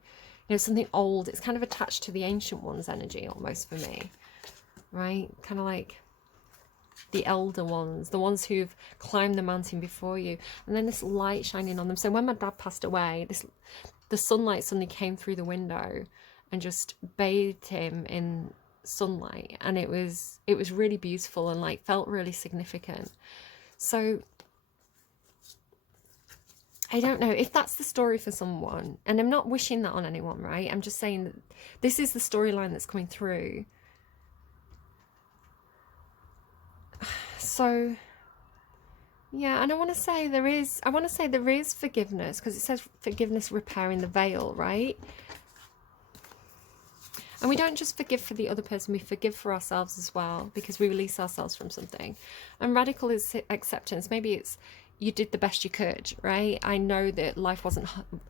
you know, something old. It's kind of attached to the ancient one's energy almost for me, right? Kind of like the elder ones, the ones who've climbed the mountain before you, and then this light shining on them. So when my dad passed away, the sunlight suddenly came through the window and just bathed him in sunlight, and it was really beautiful and like felt really significant. So I don't know if that's the story for someone, and I'm not wishing that on anyone, right? I'm just saying that this is the storyline that's coming through. So yeah, and I want to say there is forgiveness, because it says forgiveness repairing the veil, right? And we don't just forgive for the other person, we forgive for ourselves as well, because we release ourselves from something. And radical is acceptance. Maybe it's you did the best you could, right? I know that life wasn't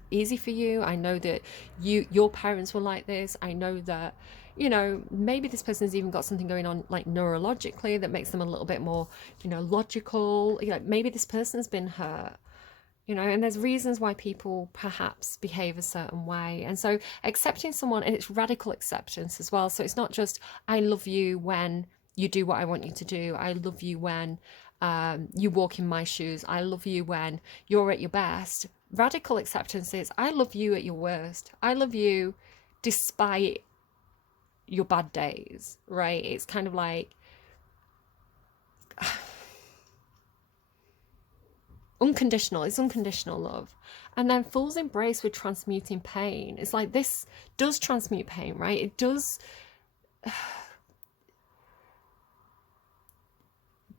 easy for you. I know that your parents were like this. I know that, you know, maybe this person's even got something going on like neurologically that makes them a little bit more, you know, logical. You know, maybe this person's been hurt, you know, and there's reasons why people perhaps behave a certain way. And so accepting someone, and it's radical acceptance as well. So it's not just, I love you when you do what I want you to do. I love you when you walk in my shoes. I love you when you're at your best. Radical acceptance is, I love you at your worst. I love you despite your bad days, right? It's kind of like unconditional. It's unconditional love. And then fool's embrace with transmuting pain. It's like this does transmute pain, right? It does.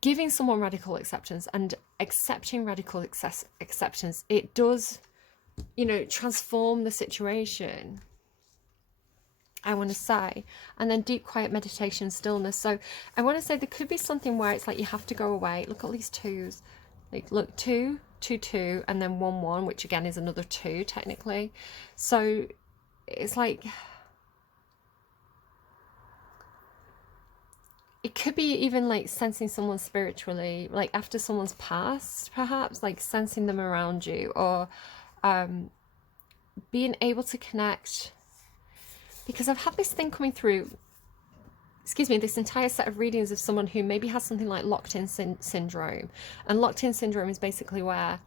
Giving someone radical acceptance and accepting radical acceptance, it does, you know, transform the situation, I want to say. And then deep quiet meditation, stillness. So I want to say there could be something where it's like you have to go away. Look at these twos. Like, look, 2, 2, 2, and then 1, 1, which again is another 2 technically. So it's like, it could be even like sensing someone spiritually, like after someone's passed, perhaps, like sensing them around you, or being able to connect. Because I've had this thing coming through, excuse me, this entire set of readings of someone who maybe has something like locked-in syndrome. And locked-in syndrome is basically where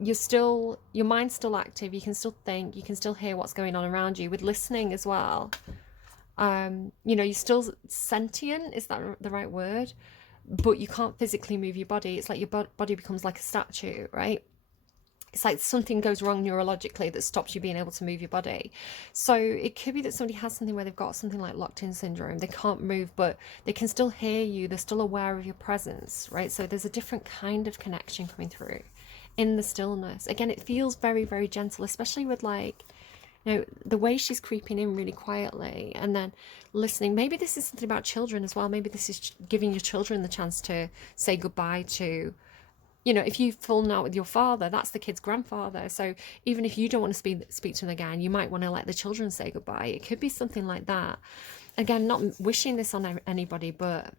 your mind's still active, you can still think, you can still hear what's going on around you, with listening as well. You know, you're still sentient, is that the right word? But you can't physically move your body. It's like your body becomes like a statue, right? It's like something goes wrong neurologically that stops you being able to move your body. So it could be that somebody has something where they've got something like locked-in syndrome. They can't move, but they can still hear you. They're still aware of your presence, right? So there's a different kind of connection coming through in the stillness. Again, it feels very, very gentle, especially with like, you know, the way she's creeping in really quietly and then listening. Maybe this is something about children as well. Maybe this is giving your children the chance to say goodbye to, you know, if you've fallen out with your father, that's the kid's grandfather. So even if you don't want to speak to them again, you might want to let the children say goodbye. It could be something like that. Again, not wishing this on anybody, but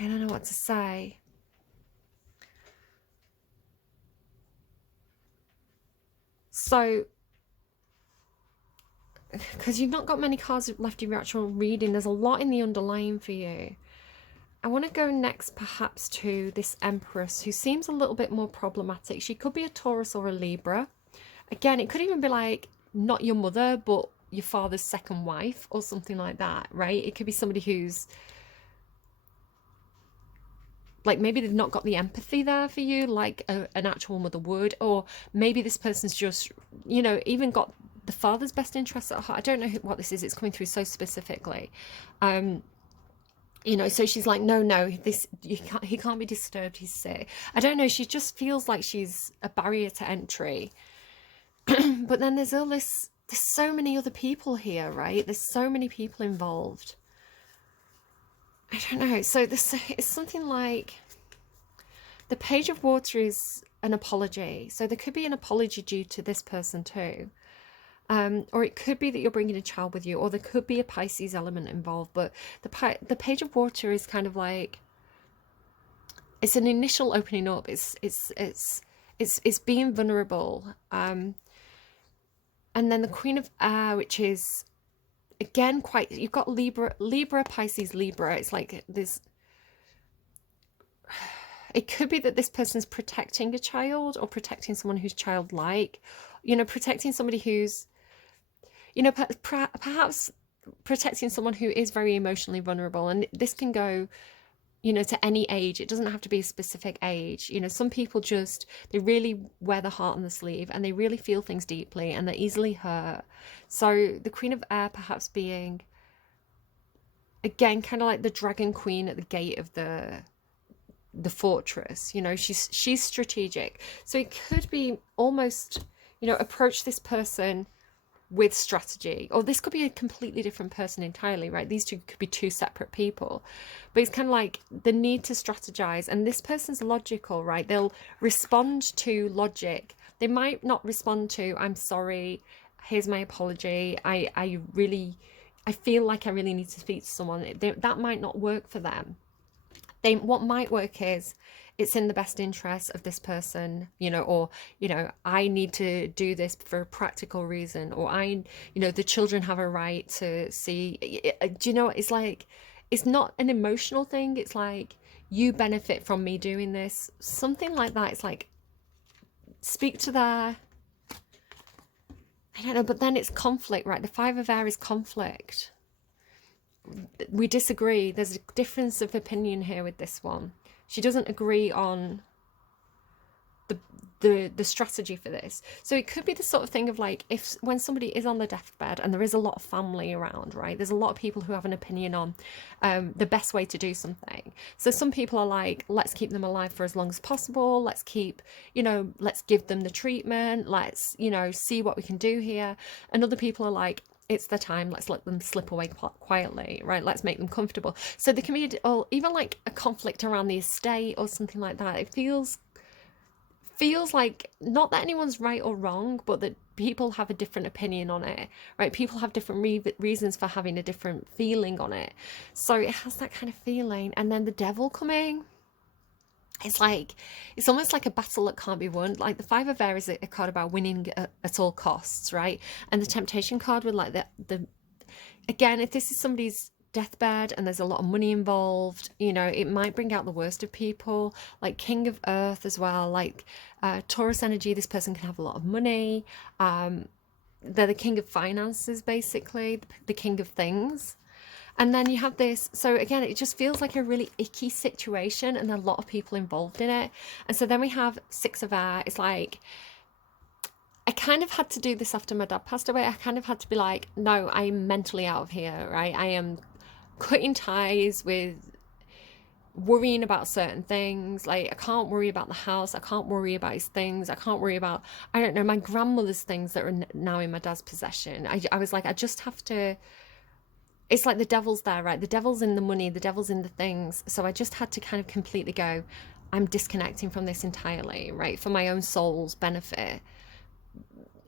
I don't know what to say. So, because you've not got many cards left in your actual reading, there's a lot in the underlying for you. I want to go next perhaps to this Empress, who seems a little bit more problematic. She could be a Taurus or a Libra. Again, it could even be like not your mother, but your father's second wife or something like that, right? It could be somebody who's like, maybe they've not got the empathy there for you like an actual mother would, or maybe this person's just, you know, even got the father's best interests at heart. I don't know what this is. It's coming through so specifically. You know, so she's like, no, he can't be disturbed, he's sick. I don't know, she just feels like she's a barrier to entry. But then there's so many other people here, right? There's so many people involved. I don't know. So this is something like the Page of Water is an apology. So there could be an apology due to this person too. Or it could be that you're bringing a child with you, or there could be a Pisces element involved. But the Page of Water is kind of like, it's an initial opening up. It's being vulnerable. And then the Queen of Air, which is again quite, you've got Libra, Pisces, Libra. It's like this. It could be that this person's protecting a child, or protecting someone who's childlike, protecting somebody who's, perhaps protecting someone who is very emotionally vulnerable. And this can go, to any age. It doesn't have to be a specific age. Some people just, they really wear the heart on the sleeve, and they really feel things deeply, and they're easily hurt. So the Queen of Air perhaps being, again, kind of like the dragon queen at the gate of the fortress. She's strategic. So it could be almost, approach this person with strategy, or this could be a completely different person entirely, right? These two could be two separate people, but it's kind of like the need to strategize. And this person's logical, right? They'll respond to logic. They might not respond to, I'm sorry, here's my apology, I feel like I really need to speak to someone. That might not work for them. What might work is, it's in the best interest of this person, or, I need to do this for a practical reason, or the children have a right to see. Do you know, it's like, it's not an emotional thing. It's like, you benefit from me doing this, something like that. It's like, speak to their, I don't know, but then it's conflict, right? The Five of Air is conflict. We disagree. There's a difference of opinion here with this one. She doesn't agree on the strategy for this. So it could be the sort of thing of like, when somebody is on the deathbed and there is a lot of family around, right? There's a lot of people who have an opinion on the best way to do something. So some people are like, let's keep them alive for as long as possible. Let's keep, let's give them the treatment. Let's, see what we can do here. And other people are like, it's the time, let's let them slip away quietly, right? Let's make them comfortable. So there can be even like a conflict around the estate or something like that. It feels like, not that anyone's right or wrong, but that people have a different opinion on it, right? People have different reasons for having a different feeling on it. So it has that kind of feeling. And then the Devil coming, it's like, it's almost like a battle that can't be won. Like the Five of Air is a card about winning at all costs, right? And the Temptation card with like the again, if this is somebody's deathbed and there's a lot of money involved, it might bring out the worst of people. Like King of Earth as well, like Taurus energy, this person can have a lot of money. They're the king of finances, basically, the king of things. And then you have this, so again, it just feels like a really icky situation, and there are a lot of people involved in it. And so then we have Six of Air. It's like, I kind of had to do this after my dad passed away. I kind of had to be like, no, I'm mentally out of here, right? I am cutting ties with worrying about certain things. Like, I can't worry about the house. I can't worry about his things. I can't worry about, I don't know, my grandmother's things that are now in my dad's possession. I was like, I just have to, it's like the devil's there, right? The devil's in the money, the devil's in the things. So I just had to kind of completely go, I'm disconnecting from this entirely, right? For my own soul's benefit,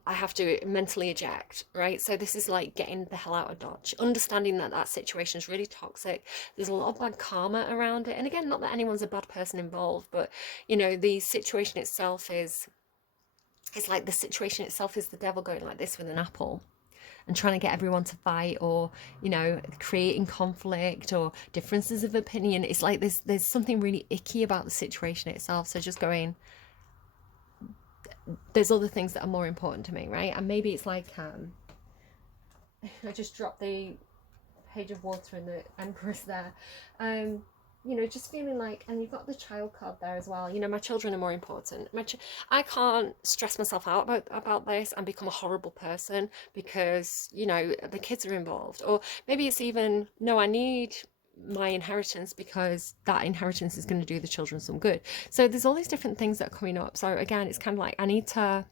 I have to mentally eject, right? So this is like getting the hell out of Dodge, understanding that situation is really toxic. There's a lot of bad karma around it. And again, not that anyone's a bad person involved, but, the situation itself is, it's like the situation itself is the devil going like this with an apple, and trying to get everyone to fight, or creating conflict or differences of opinion. It's like there's something really icky about the situation itself. So just going, there's other things that are more important to me, right? And maybe it's like, I just dropped the Page of Water and the Empress there. Just feeling like, and you've got the child card there as well. My children are more important. I can't stress myself out about this and become a horrible person because, the kids are involved. Or maybe it's even, no, I need my inheritance because that inheritance is going to do the children some good. So there's all these different things that are coming up. So again, it's kind of like, I need to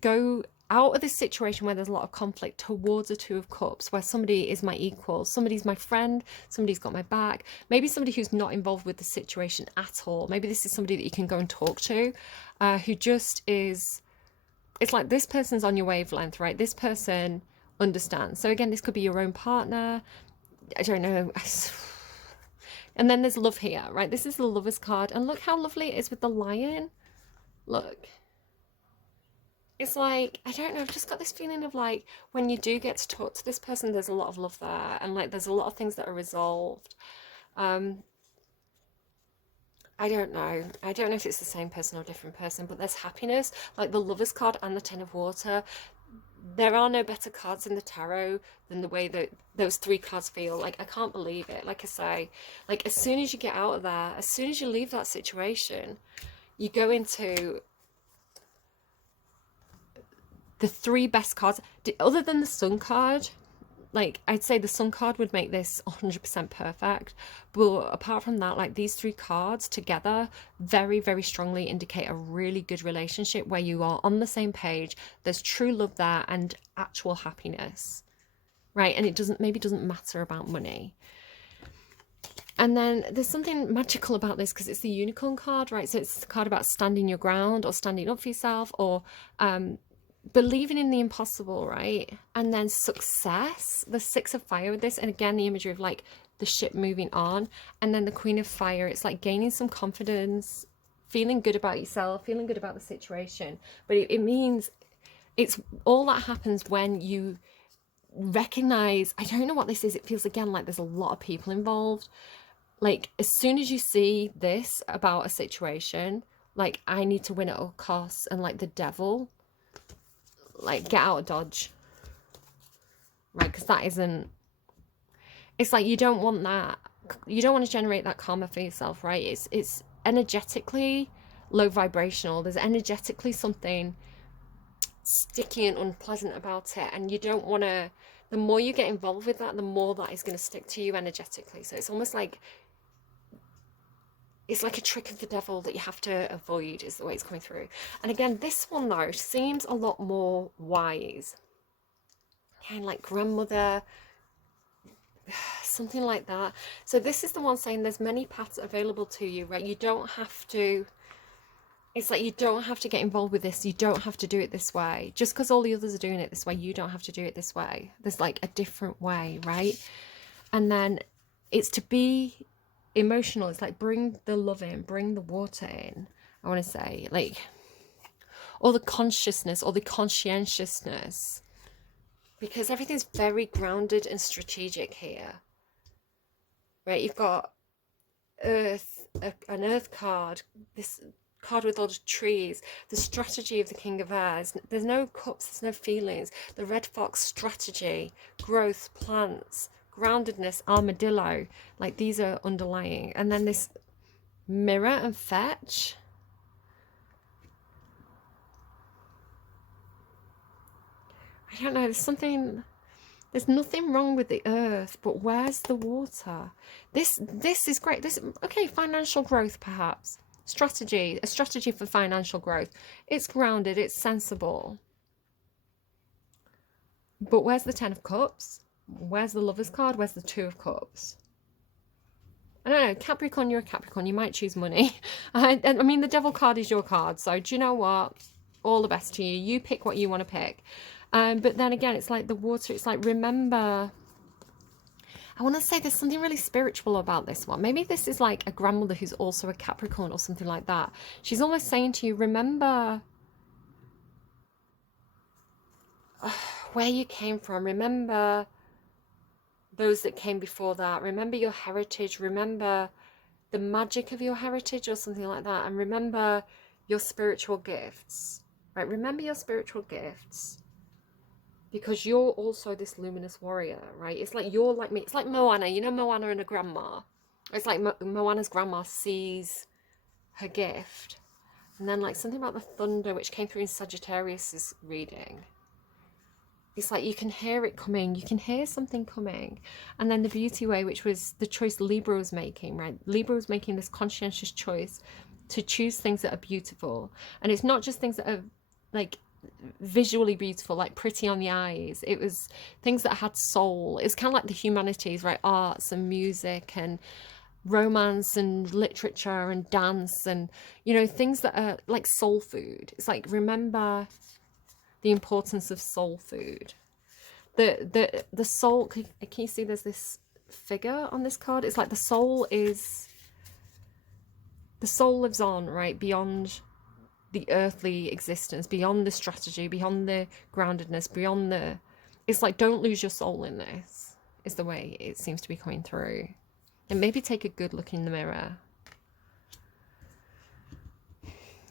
go out of this situation where there's a lot of conflict towards a Two of Cups, where somebody is my equal, somebody's my friend, somebody's got my back, maybe somebody who's not involved with the situation at all. Maybe this is somebody that you can go and talk to, who just is, it's like this person's on your wavelength, right? This person understands. So again, this could be your own partner. I don't know. And then there's love here, right? This is the Lover's card. And look how lovely it is with the lion. Look. It's like, I don't know, I've just got this feeling of like, when you do get to talk to this person, there's a lot of love there. And like, there's a lot of things that are resolved. I don't know. I don't know if it's the same person or different person, but there's happiness. Like the Lover's card and the Ten of Water. There are no better cards in the tarot than the way that those three cards feel. Like, I can't believe it. Like I say, like as soon as you get out of there, as soon as you leave that situation, you go into the three best cards, other than the Sun card. Like, I'd say the Sun card would make this 100% perfect. But apart from that, like these three cards together very, very strongly indicate a really good relationship where you are on the same page. There's true love there and actual happiness, right? And it maybe doesn't matter about money. And then there's something magical about this because it's the Unicorn card, right? So it's the card about standing your ground or standing up for yourself, or believing in the impossible, right? And then success, the Six of Fire with this, and again the imagery of like the ship moving on. And then the Queen of Fire, it's like gaining some confidence, feeling good about yourself, feeling good about the situation. But it means it's all that happens when you recognize, I don't know what this is, it feels again like there's a lot of people involved. Like as soon as you see this about a situation, like I need to win at all costs, and like the devil, like get out of Dodge, right? Because that isn't, it's like you don't want that, you don't want to generate that karma for yourself, right? It's energetically low vibrational. There's energetically something sticky and unpleasant about it, and you don't want to, the more you get involved with that, the more that is going to stick to you energetically. So it's almost like, it's like a trick of the devil that you have to avoid, is the way it's coming through. And again, this one though seems a lot more wise, kind of like grandmother, something like that. So this is the one saying there's many paths available to you, right? You don't have to, it's like you don't have to get involved with this. You don't have to do it this way. Just because all the others are doing it this way, you don't have to do it this way. There's like a different way, right? And then it's to be emotional. It's like bring the love in, bring the water in, I want to say, like, or the consciousness or the conscientiousness, because everything's very grounded and strategic here, right? You've got earth, an earth card, this card with all the trees, the strategy of the King of Airs. There's no cups, there's no feelings. The red fox, strategy, growth, plants, groundedness, armadillo, like these are underlying. And then this mirror and fetch, I don't know, there's nothing wrong with the earth, but where's the water? This is great. This, okay, financial growth perhaps, strategy, a strategy for financial growth. It's grounded, it's sensible. But where's the Ten of Cups? Where's the Lover's card? Where's the Two of Cups? I don't know, Capricorn, you're a Capricorn, you might choose money. I mean, the Devil card is your card, so do you know what? All the best to you. You pick what you want to pick. But then again, it's like the water, it's like, remember, I want to say there's something really spiritual about this one. Maybe this is like a grandmother who's also a Capricorn or something like that. She's almost saying to you, remember where you came from. Remember those that came before that. Remember your heritage. Remember the magic of your heritage or something like that. And remember your spiritual gifts, right? Remember your spiritual gifts, because you're also this luminous warrior, right? It's like you're like me. It's like Moana. You know Moana and her grandma? It's like Moana's grandma sees her gift. And then like something about the thunder, which came through in Sagittarius's reading. It's like you can hear it coming. You can hear something coming. And then the beauty way, which was the choice Libra was making, right? Libra was making this conscientious choice to choose things that are beautiful. And it's not just things that are like visually beautiful, like pretty on the eyes. It was things that had soul. It's kind of like the humanities, right? Arts and music and romance and literature and dance and, you know, things that are like soul food. It's like, remember the importance of soul food. The soul, can you see there's this figure on this card? It's like the soul lives on, right, beyond the earthly existence, beyond the strategy, beyond the groundedness, beyond the, it's like, don't lose your soul in this, is the way it seems to be coming through. And maybe take a good look in the mirror.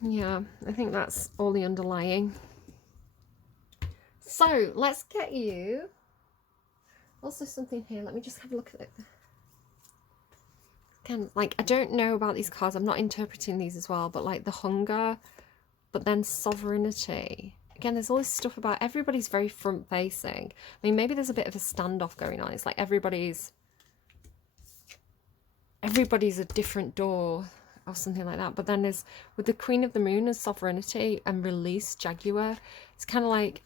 Yeah, I think that's all the underlying. So let's get you also something here. Let me just have a look at it. Again, like, I don't know about these cards. I'm not interpreting these as well, but like the hunger, but then sovereignty. Again, there's all this stuff about everybody's very front facing. I mean, maybe there's a bit of a standoff going on. It's like everybody's a different door or something like that. But then there's, with the Queen of the Moon as sovereignty and release, Jaguar, it's kind of like,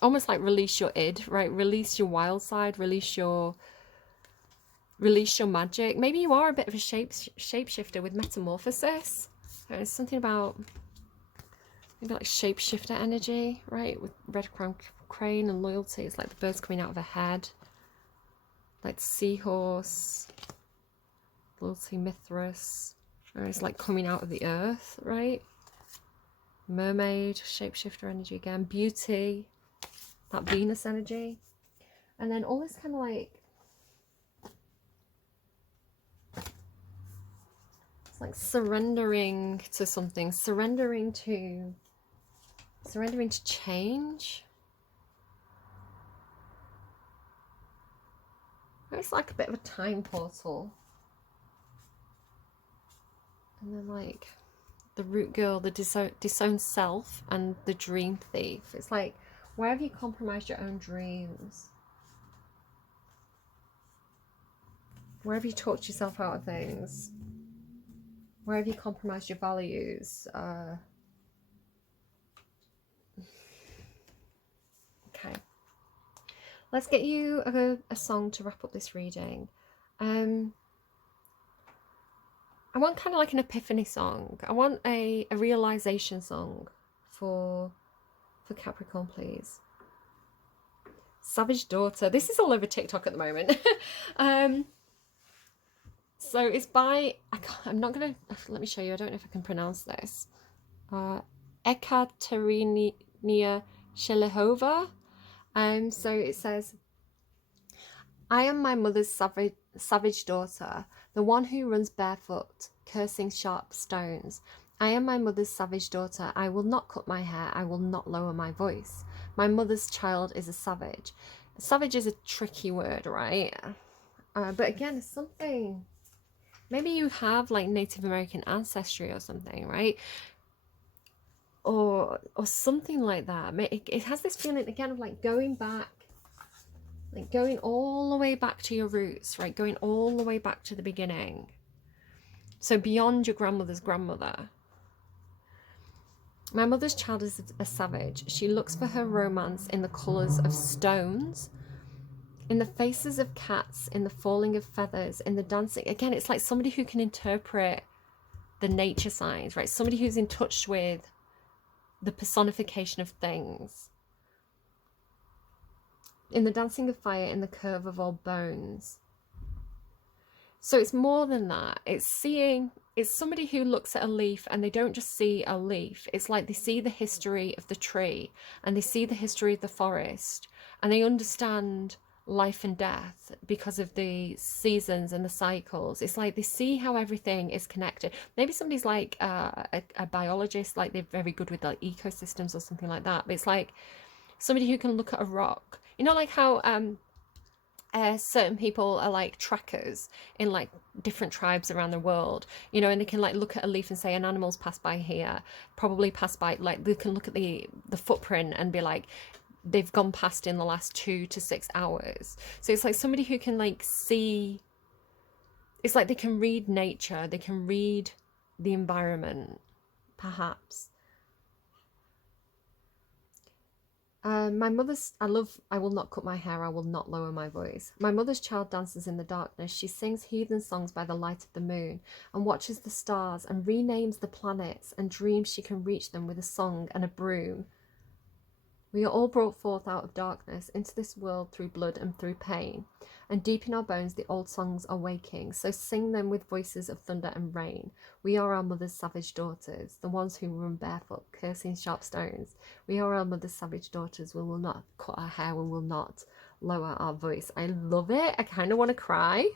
almost like release your id, right? Release your wild side, release your magic. Maybe you are a bit of a shapeshifter with metamorphosis. There's something about maybe like shapeshifter energy, right? With red crown crane and loyalty. It's like the birds coming out of a head. Like seahorse, loyalty, Mithras. It's like coming out of the earth, right? Mermaid, shapeshifter energy again. Beauty, that Venus energy. And then all this kind of like, it's like surrendering to something, surrendering to change. It's like a bit of a time portal. And then like the root girl, the disowned self, and the dream thief. It's like, where have you compromised your own dreams? Where have you talked yourself out of things? Where have you compromised your values? Okay. Let's get you a song to wrap up this reading. I want kind of like an epiphany song. I want a realization song for Capricorn, please. Savage Daughter. This is all over TikTok at the moment. So it's by, I'm not going to, let me show you. I don't know if I can pronounce this. Ekaterina Shelihova. So it says, I am my mother's savage daughter, the one who runs barefoot, cursing sharp stones. I am my mother's savage daughter. I will not cut my hair. I will not lower my voice. My mother's child is a savage. Savage is a tricky word, right? But again, it's something, maybe you have like Native American ancestry or something, right? Or something like that. It has this feeling again of like going back, like going all the way back to your roots, right? Going all the way back to the beginning. So beyond your grandmother's grandmother. My mother's child is a savage. She looks for her romance in the colours of stones, in the faces of cats, in the falling of feathers, in the dancing. Again, it's like somebody who can interpret the nature signs, right? Somebody who's in touch with the personification of things. In the dancing of fire, in the curve of all bones. So it's more than that. It's seeing, it's somebody who looks at a leaf and they don't just see a leaf. It's like they see the history of the tree and they see the history of the forest and they understand life and death because of the seasons and the cycles. It's like they see how everything is connected. Maybe somebody's like a biologist, like they're very good with like ecosystems or something like that. But it's like somebody who can look at a rock. You know, like how certain people are like trackers in like different tribes around the world, you know, and they can like look at a leaf and say an animal's passed by here, probably passed by, like they can look at the footprint and be like, they've gone past in the last 2 to 6 hours. So it's like somebody who can like see, it's like they can read nature, they can read the environment, perhaps. My mother's, I will not cut my hair, I will not lower my voice. My mother's child dances in the darkness. She sings heathen songs by the light of the moon and watches the stars and renames the planets and dreams she can reach them with a song and a broom. We are all brought forth out of darkness into this world through blood and through pain. And deep in our bones the old songs are waking, so sing them with voices of thunder and rain. We are our mother's savage daughters, the ones who run barefoot, cursing sharp stones. We are our mother's savage daughters, we will not cut our hair, we will not lower our voice. I love it. I kind of want to cry.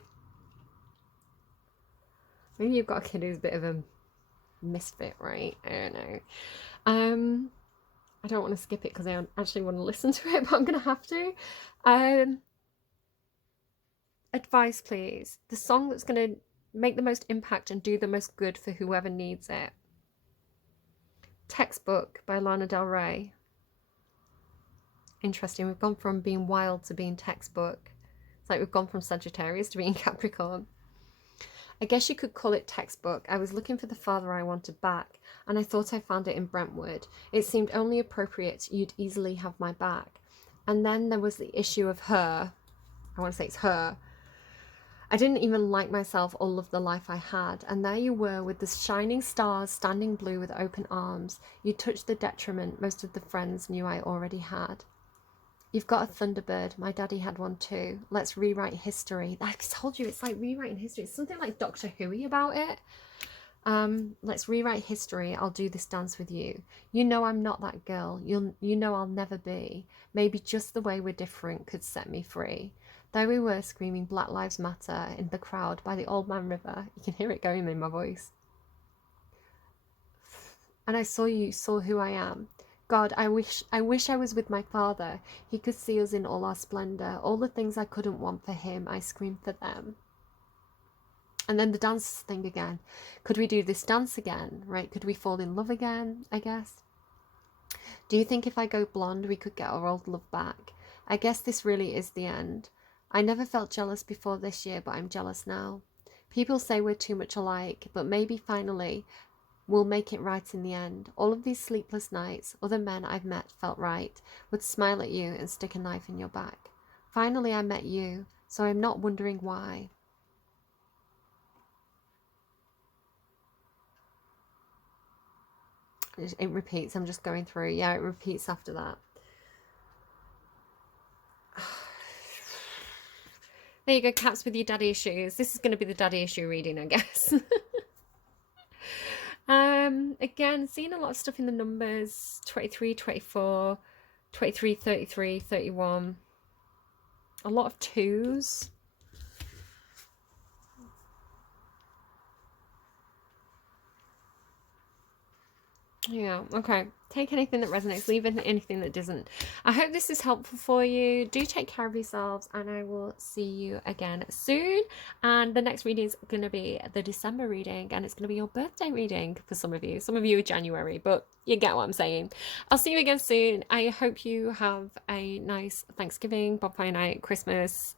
Maybe you've got a kid who's a bit of a misfit, right? I don't know. I don't want to skip it because I actually want to listen to it, but I'm going to have to. Advice, please. The song that's going to make the most impact and do the most good for whoever needs it. Textbook by Lana Del Rey. Interesting. We've gone from being wild to being textbook. It's like we've gone from Sagittarius to being Capricorn. I guess you could call it textbook. I was looking for the father I wanted back, and I thought I found it in Brentwood. It seemed only appropriate you'd easily have my back. And then there was the issue of her. I want to say it's her. I didn't even like myself or love the life I had, and there you were with the shining stars standing blue with open arms. You touched the detriment most of the friends knew I already had. You've got a Thunderbird. My daddy had one too. Let's rewrite history. I told you, it's like rewriting history. It's something like Doctor Who-y about it. Let's rewrite history. I'll do this dance with you. You know I'm not that girl. You know I'll never be. Maybe just the way we're different could set me free. There we were screaming Black Lives Matter in the crowd by the Old Man River. You can hear it going in my voice. And I saw you saw who I am. God, I wish I was with my father. He could see us in all our splendor. All the things I couldn't want for him, I screamed for them. And then the dance thing again. Could we do this dance again, right? Could we fall in love again, I guess? Do you think if I go blonde, we could get our old love back? I guess this really is the end. I never felt jealous before this year, but I'm jealous now. People say we're too much alike, but maybe finally we'll make it right in the end. All of these sleepless nights, other men I've met felt right, would smile at you and stick a knife in your back. Finally I met you, so I'm not wondering why. It repeats, I'm just going through. Yeah, it repeats after that. There you go, Caps with your daddy issues. This is going to be the daddy issue reading, I guess. Again, seeing a lot of stuff in the numbers. 23, 24, 23, 33, 31. A lot of twos. Yeah, okay. Take anything that resonates, leave anything that doesn't. I hope this is helpful for you. Do take care of yourselves, and I will see you again soon. And the next reading is going to be the December reading, and it's going to be your birthday reading for some of you. Some of you are January, but you get what I'm saying. I'll see you again soon. I hope you have a nice Thanksgiving, bonfire night, Christmas,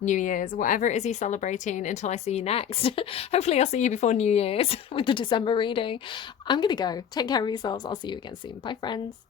New Year's, whatever it is you're celebrating until I see you next. Hopefully I'll see you before New Year's with the December reading. I'm gonna go. Take care of yourselves. I'll see you again soon. Bye, friends.